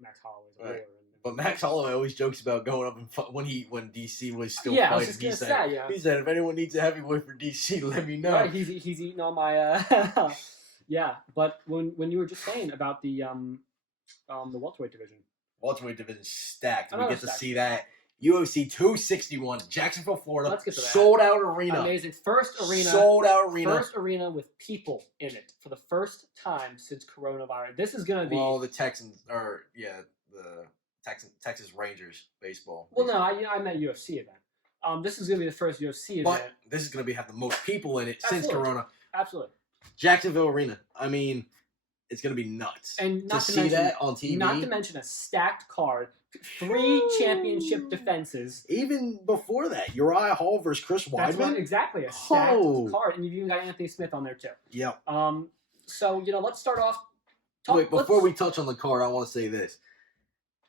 Max Holloway's a ruler. But Max Holloway always jokes about going up and when DC was still fighting. I was just he said, if anyone needs a heavyweight for DC, let me know. Right, he's eating all my yeah. But when you were just saying about the welterweight division. Welterweight division stacked. We get to see that. UFC 261, Jacksonville, Florida. Let's get to that. Sold out arena. Amazing. First arena. Sold out arena. First arena with people in it for the first time since coronavirus. This is going to be. Well, the Texans, the Texas Rangers baseball. Well, no, I meant UFC event. This is going to be the first UFC event. But this is going to have the most people in it since Corona. Absolutely. Jacksonville Arena. I mean, it's going to be nuts. And not to see that on TV. Not to mention a stacked card. 3 championship defenses. Even before that, Uriah Hall versus Chris Weidman. Exactly, a stacked card. And you've even got Anthony Smith on there, too. Yep. So, let's start off. Before we touch on the card, I want to say this.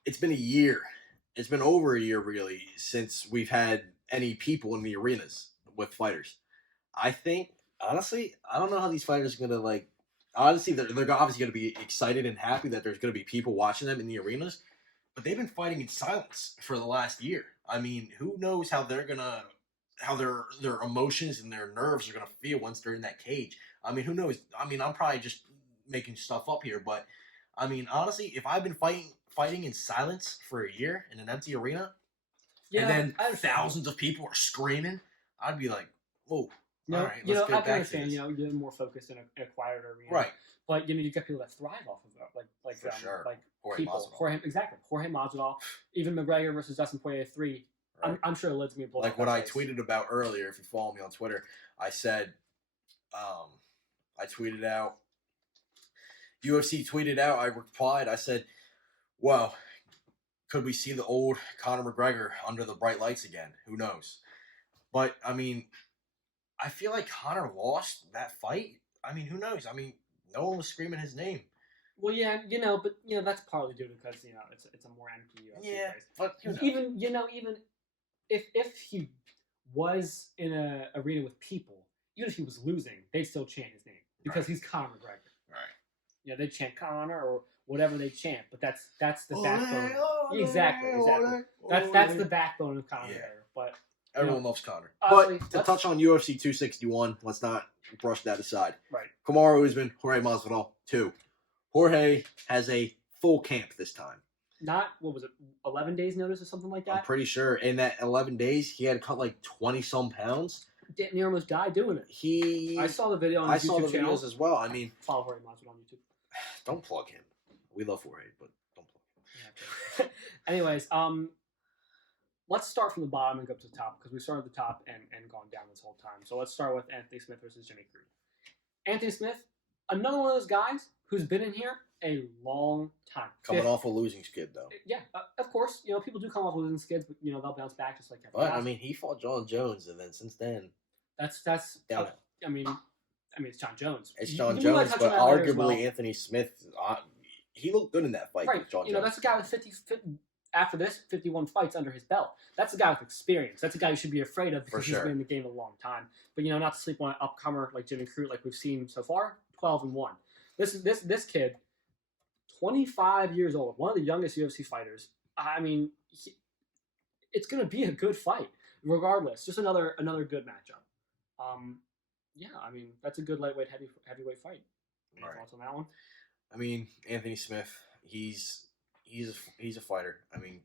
It's been a year. It's been over a year, really, since we've had any people in the arenas with fighters. I think, honestly, I don't know how these fighters are going to, honestly, they're obviously going to be excited and happy that there's going to be people watching them in the arenas. But they've been fighting in silence for the last year. I mean, who knows how their emotions and their nerves are gonna feel once they're in that cage. I mean, who knows? I mean, I'm probably just making stuff up here, but I mean, honestly, if I've been fighting in silence for a year in an empty arena, and then thousands of people are screaming, I'd be like, "Whoa, all right, let's get back to understand. this." You're more focused in a quieter arena, right? But you've got people that thrive off of that, like people. Jorge Masvidal, even McGregor versus Dustin Poirier 3. Right. I'm sure Lid's gonna be blown. Like what I tweeted about earlier. If you follow me on Twitter, I said, I tweeted out. UFC tweeted out. I replied. I said, "Well, could we see the old Conor McGregor under the bright lights again? Who knows?" But I mean, I feel like Conor lost that fight. I mean, who knows? I mean, no one was screaming his name. Well, yeah, but that's partly due because it's a more empty UFC place. But even if he was in an arena with people, even if he was losing, they'd still chant his name. because he's Conor McGregor. Right. You know, they chant Conor or whatever they chant, but that's the backbone. Exactly. That's the backbone of Conor McGregor. But everyone loves Conor. Honestly, But to touch on UFC 261, let's not brush that aside. Right. Kamaru Usman, Jorge Masvidal, 2. Jorge has a full camp this time. Not, what was it, 11 days notice or something like that? I'm pretty sure in that 11 days, he had cut like 20-some pounds. Near almost died doing it. I saw the video on his YouTube channel. Videos as well. I mean, follow Jorge Masvidal on YouTube. Don't plug him. We love Jorge, but don't Yeah, plug him. Anyways, let's start from the bottom and go up to the top because we started at the top and gone down this whole time. So let's start with Anthony Smith versus Jimmy Crute. Anthony Smith, another one of those guys who's been in here a long time. Coming off a losing skid, though. Yeah, of course. You know, people do come off losing skids, but, you know, they'll bounce back just like everyone else. I mean, he fought John Jones, and then since then... That's I mean, it's John Jones. It's John Jones, but arguably Anthony Smith, he looked good in that fight with John Jones. You know, that's a guy with 51 fights under his belt. That's a guy with experience. That's a guy you should be afraid of because he's been in the game a long time. But, you know, not to sleep on an upcomer like Jimmy Crute like we've seen so far, 12-1. This kid, 25 years old, one of the youngest UFC fighters. I mean, it's going to be a good fight, regardless. Just another good matchup. Yeah, I mean, that's a good lightweight heavyweight fight. Any thoughts on that one? I mean, Anthony Smith, he's a fighter. I mean,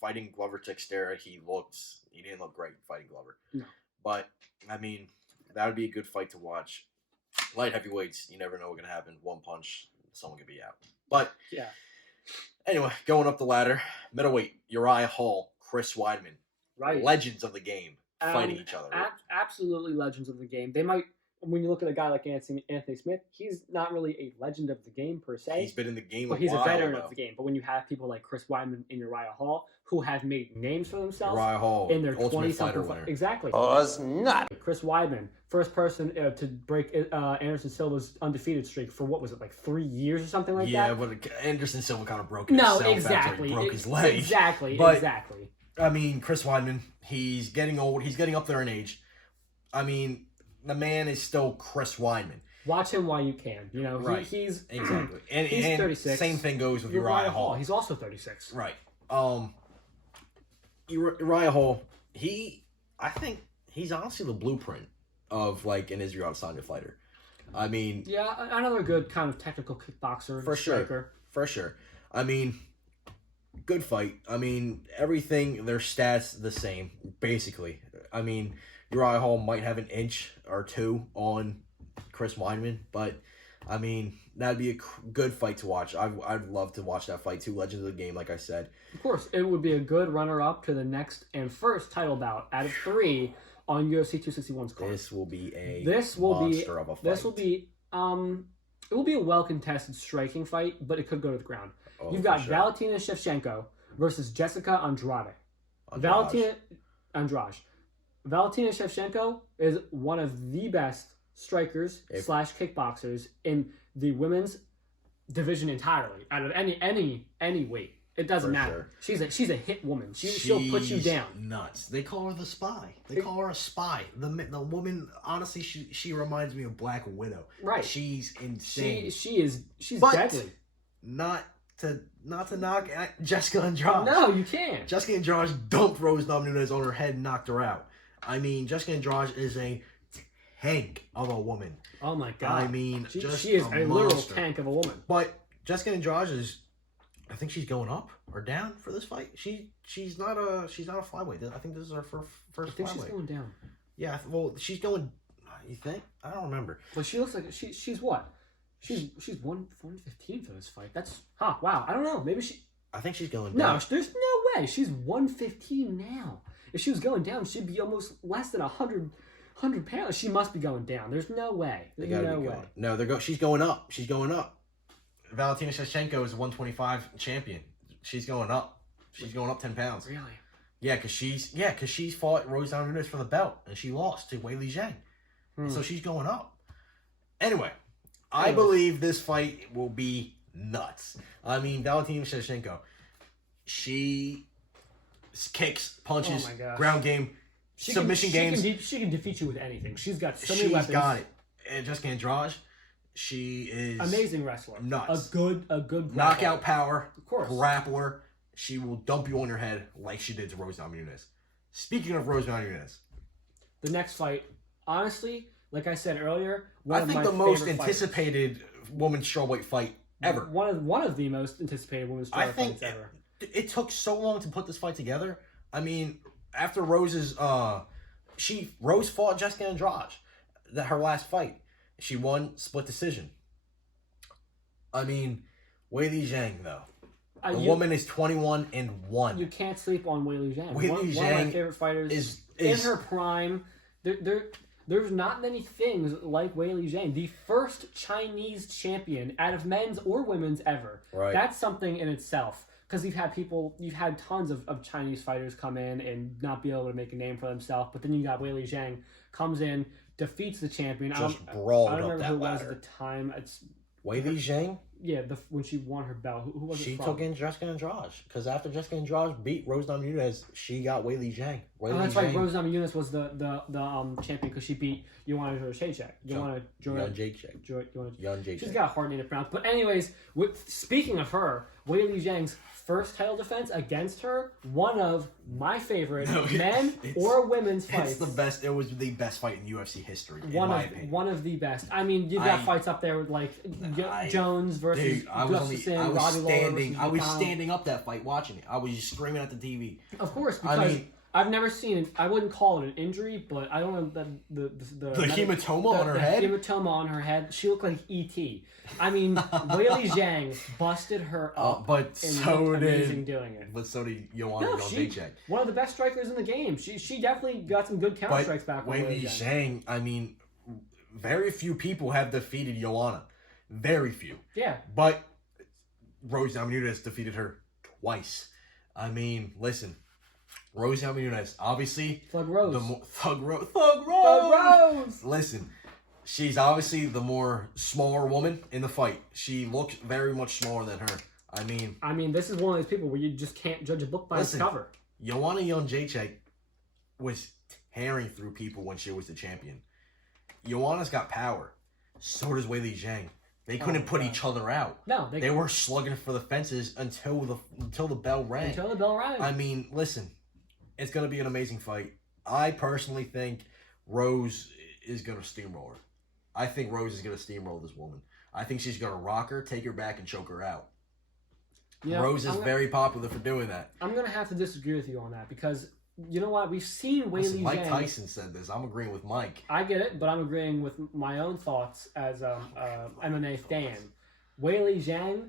fighting Glover Teixeira, he didn't look great fighting Glover. No. But I mean, that would be a good fight to watch. Light heavyweights, you never know what's gonna happen. One punch, someone could be out. But yeah. Anyway, going up the ladder, middleweight, Uriah Hall, Chris Weidman, legends of the game, fighting each other. Absolutely legends of the game. They might, when you look at a guy like Anthony Smith, he's not really a legend of the game per se. He's been in the game, but he's a veteran of the game. But when you have people like Chris Weidman and Uriah Hall, who have made names for themselves in their 20-something fights. Exactly. Was not. Chris Weidman, first person to break Anderson Silva's undefeated streak for what was it, like 3 years or something like that? Yeah, but Anderson Silva kind of broke himself after he broke his leg. Exactly. I mean, Chris Weidman, he's getting old. He's getting up there in age. I mean, the man is still Chris Weidman. Watch him while you can. You know, he's exactly. And he's 36. Same thing goes with Uriah Hall. He's also 36. Right. Uriah Hall, I think he's honestly the blueprint of like an Israel Adesanya fighter. I mean, yeah, another good kind of technical kickboxer, striker. For sure. I mean, good fight. I mean, everything, their stats the same basically. I mean, Uriah Hall might have an inch or two on Chris Weidman, but I mean, that'd be a good fight to watch. I'd love to watch that fight. 2 legends of the game, like I said. Of course, it would be a good runner-up to the next and first title bout out of 3 on UFC 261's card. This will be a monster of a fight. It will be a well-contested striking fight, but it could go to the ground. You've got Valentina Shashenko versus Jessica Andrade. Valentina Shashenko is one of the best strikers / kickboxers in the women's division entirely. Out of any weight, it doesn't matter. Sure. She's a hit woman. She'll put you down. Nuts. They call her the spy. They call her a spy. The woman, honestly, she reminds me of Black Widow. Right. She's insane. She's deadly. Not to knock Jessica Andrade. No, you can't. Jessica Andrade dumped Rose Namajunas on her head and knocked her out. I mean, Jessica Andrade is a tank of a woman. Oh my god! I mean, she is a literal tank of a woman. But Jessica Andrade is, I think she's going up or down for this fight. She's not a flyweight. I think this is her first flyweight. I think she's going down. Yeah, well, she's going. You think? I don't remember. Well, she looks like she's what? She's 115 for this fight. That's wow. I don't know. Maybe she. I think she's going down. No, there's no way. She's 115 now. If she was going down, she'd be almost less than 100 pounds. She must be going down. There's no way. There's no way. No, she's going up. She's going up. Valentina Shashenko is a 125 champion. She's going up. She's going up 10 pounds. Really? Yeah, because she's fought Rose Namajunas for the belt and she lost to Weili Zhang. So she's going up. Anyway, I believe this fight will be nuts. I mean, Valentina Shashenko, she kicks, punches, ground game, submission games. She can defeat you with anything. She's got so many weapons. She's got it. Jessica Andrade, she is amazing wrestler. Nuts. A good grappler. Knockout power. Of course. Grappler. She will dump you on your head like she did to Rose Namajunas. Speaking of Rose Namajunas, the next fight, honestly, like I said earlier, I think the most anticipated women's strawweight fight ever. One of the most anticipated women's strawweight fights ever. It took so long to put this fight together. I mean, after Rose's Rose fought Jessica Andrade, her last fight. She won split decision. I mean, Weili Zhang though. The woman is 21-1. You can't sleep on Weili Zhang. Weili One of my favorite fighters is in her prime. There's not many things like Weili Zhang, the first Chinese champion out of men's or women's ever. Right. That's something in itself. Because you've had tons of Chinese fighters come in and not be able to make a name for themselves, but then you got Weili Zhang comes in, defeats the champion. Just brawled I don't up remember that who it was ladder. at the time. It's Weili Zhang? Yeah, when she won her belt. Who was it She from? took in Jessica Andrade. Because after Jessica Andrade beat Rose Namajunas, she got Weili Zhang. That's right. Rose Namajunas was the champion because she beat Joanna Jędrzejczyk. She's got a hard name to pronounce. But anyways, speaking of her, Weili Zhang's first title defense against her, one of my favorite men or women's fights. It's the best. It was the best fight in UFC history, in my opinion. One of the best. I mean, you've got fights up there with like Jones versus Gustafsson, I was standing up that fight watching it. I was just screaming at the TV. Of course, because I've never seen it. I wouldn't call it an injury, but I don't know the hematoma on her head. The hematoma on her head. She looked like E.T. I mean, Weili Zhang busted her up, but so amazing doing it. But so did Joanna Jędrzejczyk. One of the best strikers in the game. She definitely got some good counter strikes back. Weili Zhang, I mean, very few people have defeated Joanna. Very few. Yeah. But Rose Namajunas defeated her twice. I mean, listen. Rose Namajunas, obviously. Thug Rose. Thug Rose. Listen, she's obviously the more smaller woman in the fight. She looks very much smaller than her. I mean, this is one of those people where you just can't judge a book by its cover. Joanna Jędrzejczyk was tearing through people when she was the champion. Joanna's got power. So does Weili Zhang. They couldn't put each other out. No, they were slugging for the fences until the bell rang. Until the bell rang. I mean, listen. It's going to be an amazing fight. I personally think Rose is going to steamroll her. I think Rose is going to steamroll this woman. I think she's going to rock her, take her back, and choke her out. Yeah, Rose is very popular for doing that. I'm going to have to disagree with you on that because, you know what? We've seen Weili Zhang. Mike Tyson said this. I'm agreeing with Mike. I get it, but I'm agreeing with my own thoughts as a MMA fan. Weili Zhang,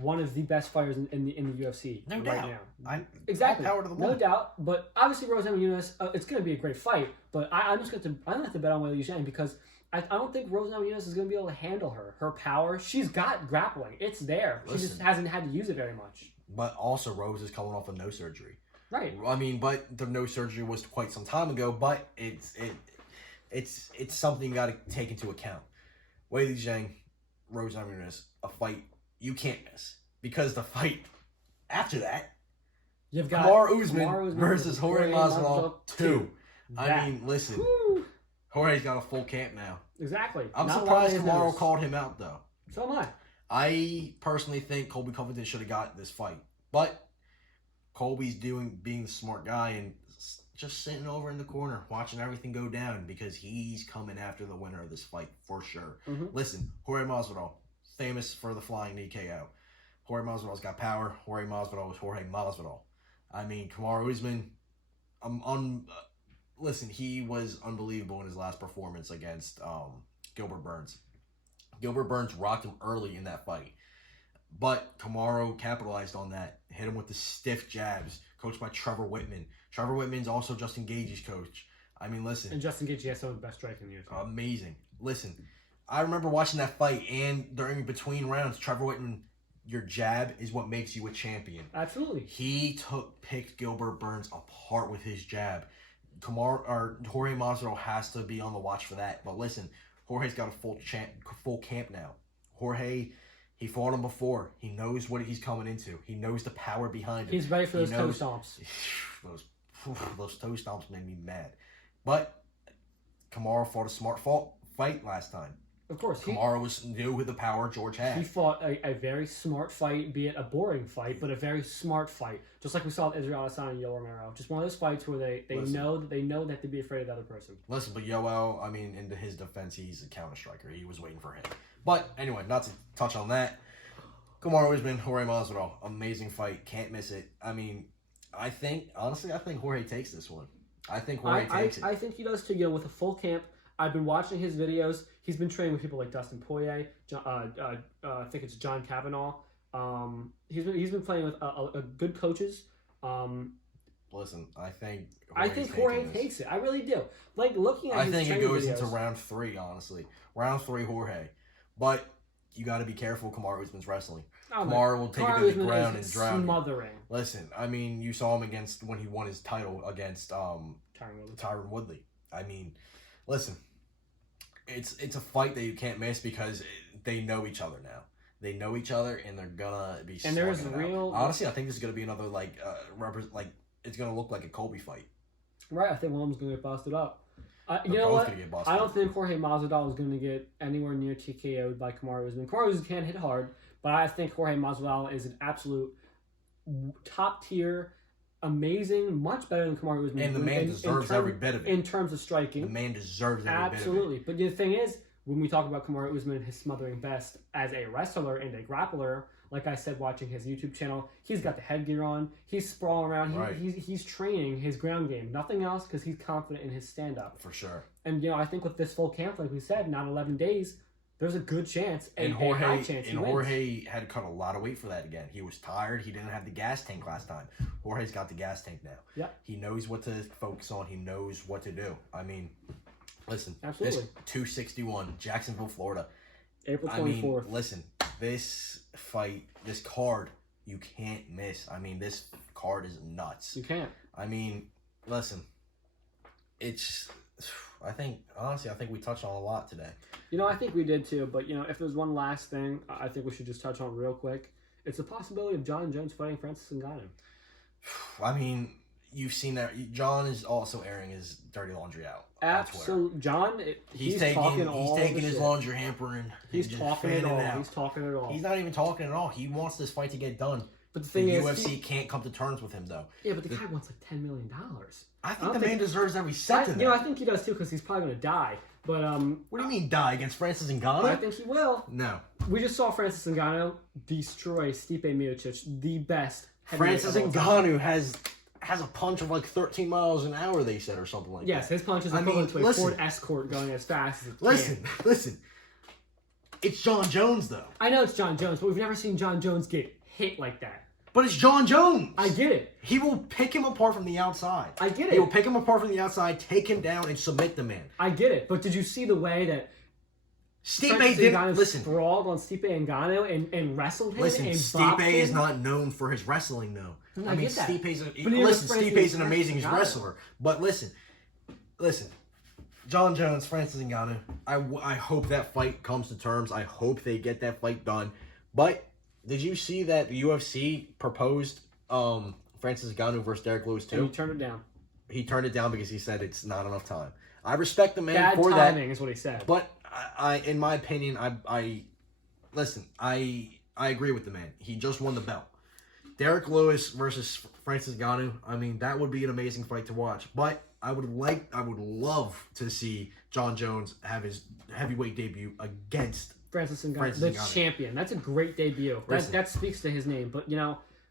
one of the best fighters in the UFC no right doubt. now. Exactly. Power to the woman. No doubt. But obviously, Rose Namajunas, it's going to be a great fight. But I'm going to have to bet on Weili Zhang because I don't think Rose Namajunas is going to be able to handle her. Her power, she's got grappling. It's there. She just hasn't had to use it very much. But also, Rose is coming off of no surgery. Right. I mean, but the no surgery was quite some time ago. But it's something you got to take into account. Weili Zhang, Rose Namajunas, a fight you can't miss because the fight after that, you've got Kamaru Usman versus Jorge Masvidal 2. I mean, listen, Jorge's got a full camp now. Exactly. I'm surprised Kamaru called him out though. So am I. I personally think Colby Covington should have got this fight, but Colby's being the smart guy and just sitting over in the corner watching everything go down because he's coming after the winner of this fight for sure. Mm-hmm. Listen, Jorge Masvidal, famous for the flying knee KO. Jorge Masvidal's got power. Jorge Masvidal is Jorge Masvidal. I mean, Kamaru Usman, listen, he was unbelievable in his last performance against Gilbert Burns. Gilbert Burns rocked him early in that fight. But Kamaru capitalized on that. Hit him with the stiff jabs, coached by Trevor Whitman. Trevor Whitman's also Justin Gage's coach. I mean, listen. And Justin Gage has some of the best striking in the UFC. Amazing. Listen, I remember watching that fight, and during between rounds, Trevor Whitman, your jab is what makes you a champion. Absolutely. He picked Gilbert Burns apart with his jab. Jorge Masvidal has to be on the watch for that. But listen, Jorge's got a full camp now. Jorge, he fought him before. He knows what he's coming into. He knows the power behind him. He's ready for those toe stomps. Those toe stomps made me mad. But Kamaru fought fight last time. Of course. Kamaru knew with the power George had. He fought a very smart fight, be it a boring fight, but a very smart fight. Just like we saw with Israel Adesanya and Yoel Romero. Just one of those fights where they know that they have to be afraid of the other person. Listen, but Yoel, I mean, in his defense, he's a counter striker. He was waiting for him. But anyway, not to touch on that. Kamaru Usman, Jorge Masvidal, amazing fight. Can't miss it. I mean, honestly, I think Jorge takes this one. I think Jorge takes it. I think he does too. With a full camp. I've been watching his videos. He's been training with people like Dustin Poirier, I think it's John Kavanaugh. He's been playing with a good coaches. Listen, I think Jorge takes it. I really do. Like looking at. I think it goes into round 3. Honestly, round 3, Jorge. But you got to be careful. Kamaru Usman's wrestling. Kamaru will take it to the ground and drown. Smothering. Listen, I mean, you saw him when he won his title against Tyron Woodley. I mean, listen. It's a fight that you can't miss because they know each other now. They know each other and they're gonna be. And there's real. Honestly, I think this is gonna be another it's gonna look like a Colby fight. Right, I think one of them's gonna get busted up. You know what? I don't think Jorge Masvidal is gonna get anywhere near TKO'd by Kamaru Usman. Kamaru Usman can hit hard, but I think Jorge Masvidal is an absolute top tier. Amazing, much better than Kamaru Usman. And the man deserves every bit of it. In terms of striking. The man deserves every bit of it. Absolutely. But the thing is, when we talk about Kamaru Usman and his smothering best as a wrestler and a grappler, like I said, watching his YouTube channel, he's got the headgear on. He's sprawling around. He's training his ground game. Nothing else because he's confident in his stand-up. For sure. And, I think with this full camp, like we said, not 11 days, there's a good chance, a high chance he wins. Jorge had to cut a lot of weight for that again. He was tired. He didn't have the gas tank last time. Jorge's got the gas tank now. Yeah. He knows what to focus on. He knows what to do. I mean, listen. Absolutely. This 261, Jacksonville, Florida. April 24th. I mean, listen, this fight, this card, you can't miss. I mean, this card is nuts. You can't. I mean, listen, honestly, I think we touched on a lot today. I think we did too, but, if there's one last thing I think we should just touch on real quick, it's the possibility of John Jones fighting Francis Ngannou. I mean, you've seen that. John is also airing his dirty laundry out. Absolutely. John, he's taking his laundry hamper and he's talking it all. He's talking it all. He's not even talking at all. He wants this fight to get done. But the thing is, UFC can't come to terms with him, though. Yeah, but the guy wants like $10 million. I think the man deserves every cent of that. I think he does too, because he's probably going to die. But what do you mean die against Francis Ngannou? I think he will. No. We just saw Francis Ngannou destroy Stipe Miocic, the best. Francis Ngannou has a punch of like 13 miles an hour, they said, or something like that. Yes, his punch is equivalent to a Ford Escort going as fast as it can. Listen. It's John Jones, though. I know it's John Jones, but we've never seen John Jones get hit like that. But it's John Jones. I get it. He will pick him apart from the outside. I get it. He will pick him apart from the outside, take him down, and submit the man. I get it. But did you see the way that Stipe didn't sprawled on Stipe Ngannou and wrestled him? Listen, and Stipe is not known for his wrestling, though. I mean, Stipe's an amazing wrestler. But listen. John Jones, Francis Ngannou. I hope that fight comes to terms. I hope they get that fight done. But did you see that the UFC proposed Francis Ngannou versus Derek Lewis too? And he turned it down. He turned it down because he said it's not enough time. I respect the man Bad for that. Bad timing is what he said. But I in my opinion, I agree with the man. He just won the belt. Derek Lewis versus Francis Ngannou. I mean, that would be an amazing fight to watch. But I would love to see John Jones have his heavyweight debut against Francis Ngannou, champion. That's a great debut. That speaks to his name. But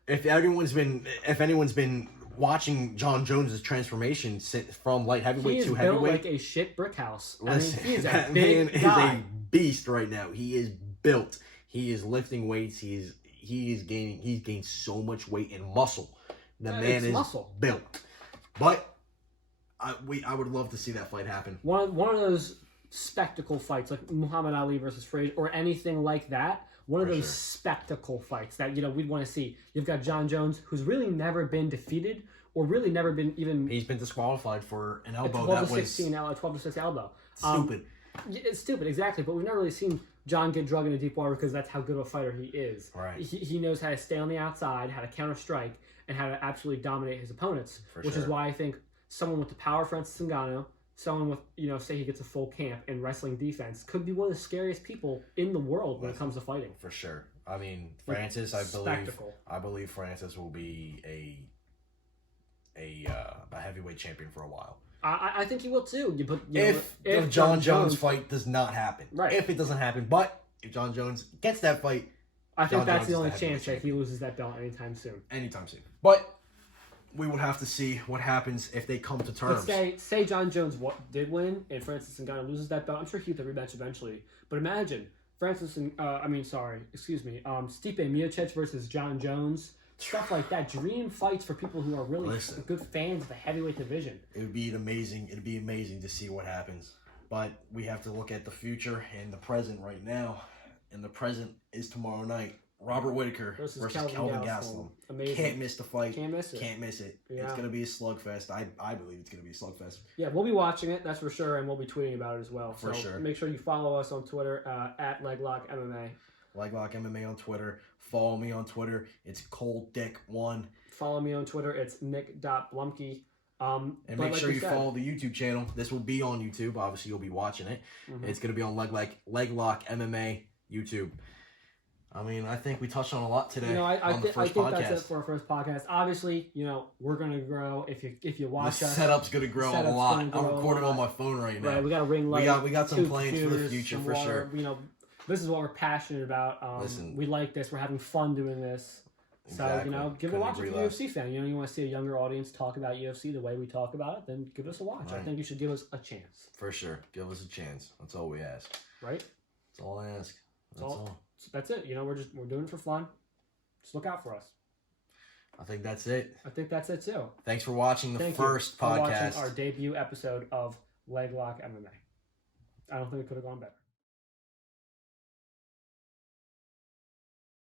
if anyone's been watching John Jones' transformation from light heavyweight to heavyweight, built like a shit brick house. Listen, he is that a big man guy. is a beast right now. He is built. He is lifting weights. He's gained so much weight and muscle. The man is built. But I would love to see that fight happen. One of those spectacle fights like Muhammad Ali versus Frazier or anything like that. One of those spectacle fights that we'd want to see. You've got John Jones, who's really never been defeated or really never been even. He's been disqualified for an elbow 12 to 6 elbow. Stupid. It's stupid, exactly. But we've never really seen John get drug into deep water because that's how good of a fighter he is. Right. He knows how to stay on the outside, how to counter strike, and how to absolutely dominate his opponents. Which is why I think someone with the power of Francis Ngannou, someone with, say he gets a full camp in wrestling defense, could be one of the scariest people in the world when it comes to fighting. For sure. I mean, Francis, I believe Francis will be a heavyweight champion for a while. I think he will too. But if the John Jones fight does not happen, right? If it doesn't happen, but if John Jones gets that fight, I think that's the only chance that he loses that belt anytime soon. But we would have to see what happens if they come to terms. But say John Jones did win and Francis Ngannou loses that belt. I'm sure he'll get the rematch eventually. But imagine Stipe Miocic versus John Jones. Stuff like that. Dream fights for people who are really good fans of the heavyweight division. It would be amazing. It'd be amazing to see what happens. But we have to look at the future and the present right now. And the present is tomorrow night. Robert Whittaker versus Kelvin Gaslin. Amazing. Can't miss the fight. Can't miss it. Yeah. It's going to be a slugfest. I believe it's going to be a slugfest. Yeah, we'll be watching it, that's for sure, and we'll be tweeting about it as well. For sure. Make sure you follow us on Twitter at Leglock MMA. Leglock MMA on Twitter. Follow me on Twitter. It's ColdDick1. Follow me on Twitter. It's Nick.Blumke. And make sure you follow the YouTube channel. This will be on YouTube. Obviously, you'll be watching it. Mm-hmm. It's going to be on Leglock MMA YouTube. I mean, I think we touched on a lot today. I think that's it for our first podcast. Obviously, we're gonna grow if you watch us. The setup's gonna grow a lot. I'm recording on my phone right now. Right, we got a ring light. We got some plans for the future for sure. This is what we're passionate about. We like this. We're having fun doing this. Exactly. So give a watch if you're a UFC fan. You want to see a younger audience talk about UFC the way we talk about it, then give us a watch. Right. I think you should give us a chance. For sure, give us a chance. That's all we ask. Right. That's all I ask. That's all. So that's it. We're doing it for fun. Just look out for us. I think that's it. I think that's it too. Thanks for watching the first podcast. Watching our debut episode of Leglock MMA. I don't think it could have gone better.